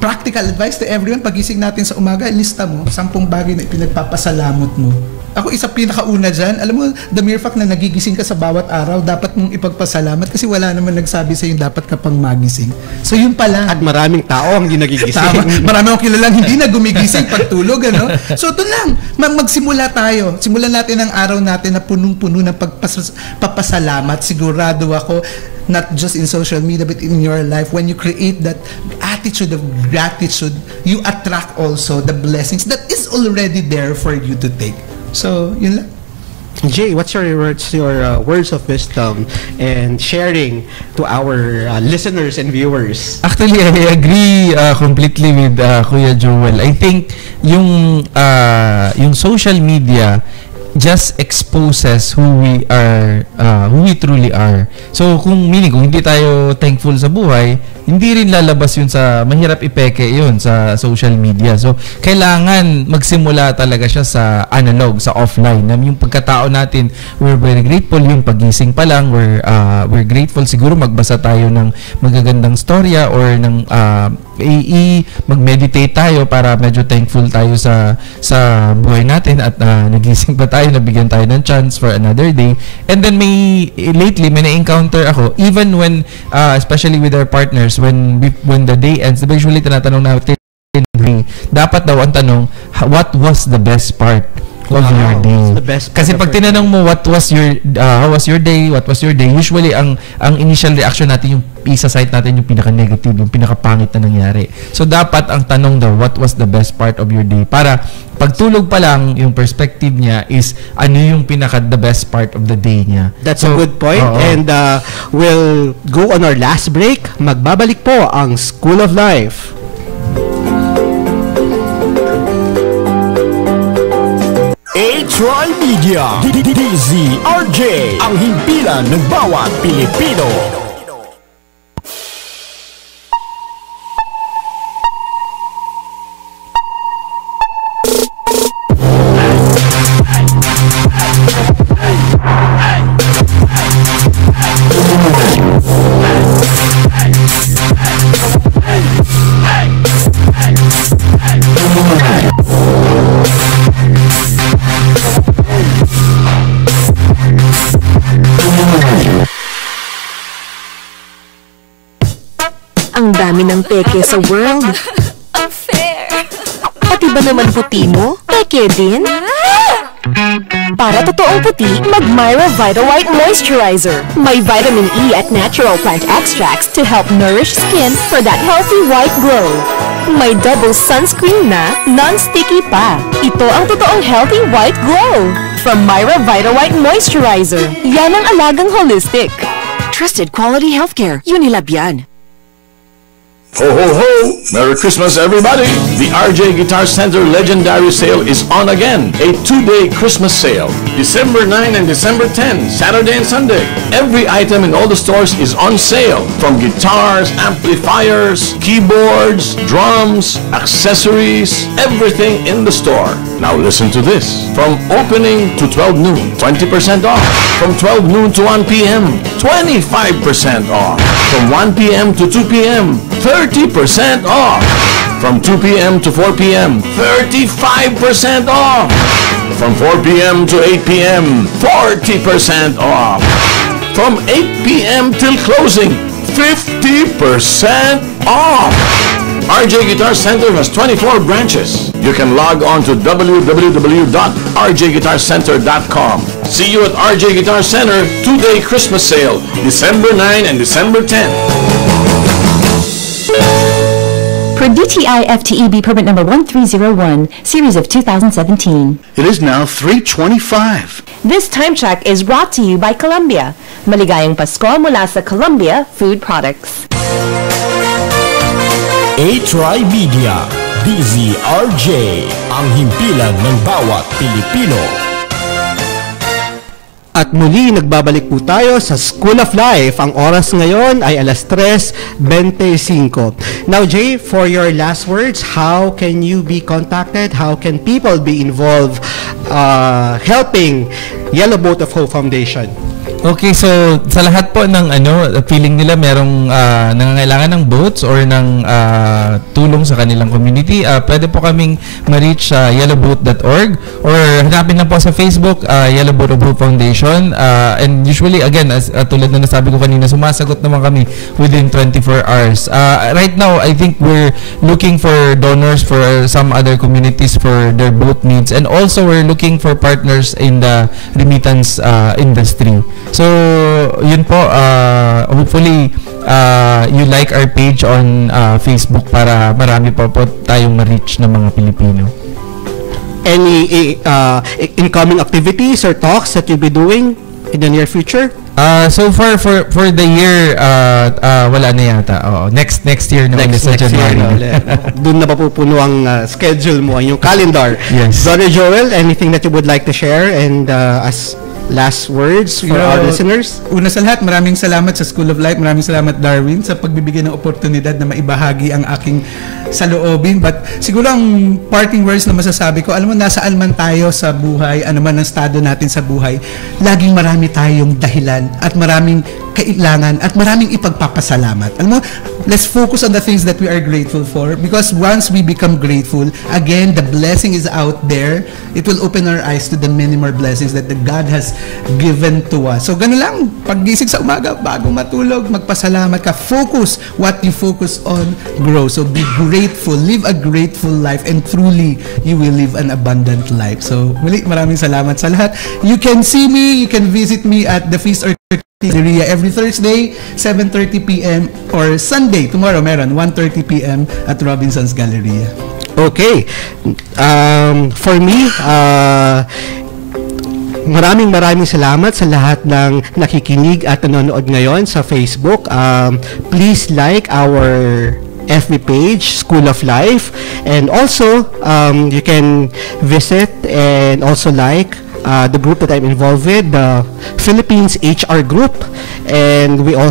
practical advice to everyone, pagising natin sa umaga, lista mo 10 bagay na pinagpapasalamot mo. Ako, isa pinakauna dyan, alam mo, the mere fact na nagigising ka sa bawat araw, dapat mong ipagpasalamat kasi wala naman nagsabi sa'yo dapat ka pang magising. So yun pala. At maraming tao ang hindi nagigising. Tama. Marami akong kilalang hindi na gumigising pagtulog, ano? So ito lang, magsimula tayo. Simulan natin ang araw natin na punong-puno ng pagpapasalamat. Sigurado ako, not just in social media but in your life, when you create that attitude of gratitude, you attract also the blessings that is already there for you to take. So, yun lang. Jay, what's your words of wisdom and sharing to our listeners and viewers? Actually, I agree completely with Kuya Joel. I think yung social media just exposes who we are, who we truly are. So kung hindi tayo thankful sa buhay, hindi rin lalabas yun sa, mahirap ipeke yun sa social media. So kailangan magsimula talaga siya sa analog, sa offline. Na yung pagkatao natin, we're very grateful. Yung pagising pa lang, we're grateful. Siguro magbasa tayo ng magagandang storya or ng mag-meditate tayo para medyo thankful tayo sa buhay natin at nagising pa tayo, nabigyan tayo ng chance for another day. And then lately may na-encounter ako, even when especially with our partners, when the day ends, usually tinatanong natin, dapat daw ang tanong, what was the best part of your day? Kasi pag tinanong mo what was your how was your day, what was your day, usually ang initial reaction natin, yung isa-cite natin yung pinaka-negative, yung pinaka-pangit na nangyari. So dapat ang tanong daw, what was the best part of your day? Para pagtulog pa lang, yung perspective niya is ano yung the best part of the day niya. That's a good point. And we'll go on our last break. Magbabalik po ang School of Life. Troy Media, DZRJ, ang himpilan ng bawat Pilipino. Ang dami ng peke sa world. Unfair. Pati ba naman puti mo? Peke din? Para totoong puti, mag-Myra Vita White Moisturizer. May vitamin E at natural plant extracts to help nourish skin for that healthy white glow. May double sunscreen na, non-sticky pa. Ito ang totoong healthy white glow. From Myra Vita White Moisturizer. Yan ang alagang holistic. Trusted quality healthcare. Unilab yan. Ho, ho, ho! Merry Christmas, everybody! The RJ Guitar Center Legendary Sale is on again. A 2-day Christmas sale. December 9 and December 10, Saturday and Sunday. Every item in all the stores is on sale. From guitars, amplifiers, keyboards, drums, accessories, everything in the store. Now listen to this. From opening to 12 noon, 20% off. From 12 noon to 1 p.m., 25% off. From 1 p.m. to 2 p.m., 30% off. From 2 p.m. to 4 p.m., 35% off. From 4 p.m. to 8 p.m., 40% off. From 8 p.m. till closing, 50% off. RJ Guitar Center has 24 branches. You can log on to www.rjguitarcenter.com. See you at RJ Guitar Center 2-day Christmas sale, December 9 and December 10. For DTI FTEB permit number 1301, series of 2017. It is now 3:25. This time check is brought to you by Columbia. Maligayang Pasko mula sa Columbia Food Products. A-Try Media, DZRJ, ang himpilan ng bawat Pilipino. At muli, nagbabalik po tayo sa School of Life. Ang oras ngayon ay 3:25. Now, Jay, for your last words, how can you be contacted? How can people be involved helping Yellow Boat of Hope Foundation? Okay, so sa lahat po ng feeling nila merong nangangailangan ng boats or ng tulong sa kanilang community, pwede po kaming ma-reach sa yellowboat.org or hanapin lang po sa Facebook, Yellow Boat of Hope Foundation. And usually, again, as tulad na nasabi ko kanina, sumasagot naman kami within 24 hours. Right now, I think we're looking for donors for some other communities for their boat needs, and also we're looking for partners in the remittance industry. So, yun po, hopefully, you like our page on Facebook para marami pa po tayong ma-reach ng mga Pilipino. Any incoming activities or talks that you'll be doing in the near future? So far, for the year, wala na yata. Next year na ulit sa January. Doon na papupuno ang schedule mo, yung calendar. Yes. Brother Joel, anything that you would like to share and as last words for our listeners? Una sa lahat, maraming salamat sa School of Life. Maraming salamat, Darwin, sa pagbibigay ng oportunidad na maibahagi ang aking saloobin. But siguro ang parting words na masasabi ko, alam mo, nasaan man tayo sa buhay, ano man ang estado natin sa buhay, laging marami tayong dahilan at maraming kailangan at maraming ipagpapasalamat. Alam mo, let's focus on the things that we are grateful for, because once we become grateful, again, the blessing is out there. It will open our eyes to the many more blessings that the God has given to us. So, ganun lang. Paggising sa umaga, bago matulog, magpasalamat ka. Focus. What you focus on, grow. So, be grateful. Live a grateful life, and truly, you will live an abundant life. So, muli, maraming salamat sa lahat. You can see me, you can visit me at the Feast or Galleria every Thursday, 7:30 p.m. or Sunday, tomorrow meron, 1:30 p.m. at Robinson's Galleria. Okay. For me, maraming salamat sa lahat ng nakikinig at nanonood ngayon sa Facebook. Please like our FB page, School of Life, and also you can visit and also like the group that I'm involved with, the Philippines HR group, and we are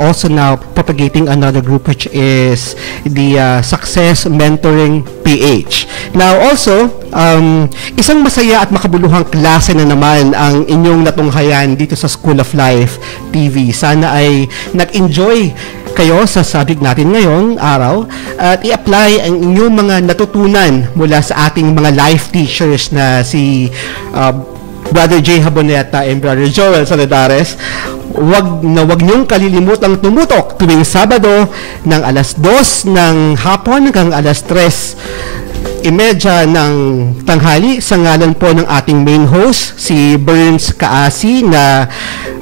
also now propagating another group, which is the Success Mentoring PH. Now also, isang masaya at makabuluhang klase na naman ang inyong natunghayan dito sa School of Life TV. Sana ay nag-enjoy kayo sa subject natin ngayong araw at i-apply ang inyong mga natutunan mula sa ating mga life teachers na si Brother Jay Haboneta and Brother Joel Saladares. Wag niyong kalilimutang tumutok tuwing Sabado ng 2:00 ng hapon hanggang 3:30 ng tanghali sa ngalan po ng ating main host, si Burns Kaasi, na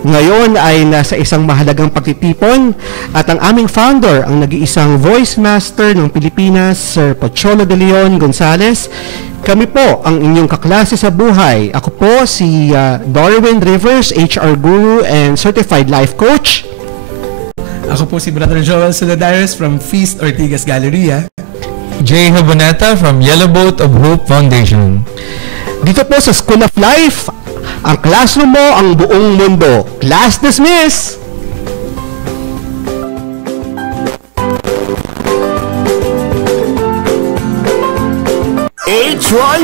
ngayon ay nasa isang mahalagang pagtitipon, at ang aming founder, ang nag-iisang voice master ng Pilipinas, Sir Pocholo de Leon Gonzales. Kami po ang inyong kaklase sa buhay. Ako po si Darwin Rivers, HR Guru and Certified Life Coach. Ako po si Brother Joel Saladares from Feast Ortigas Galleria. Jay Haboneta from Yellow Boat of Hope Foundation. Dito po sa School of Life, ang classroom mo, ang buong mundo. Class dismiss! A-Try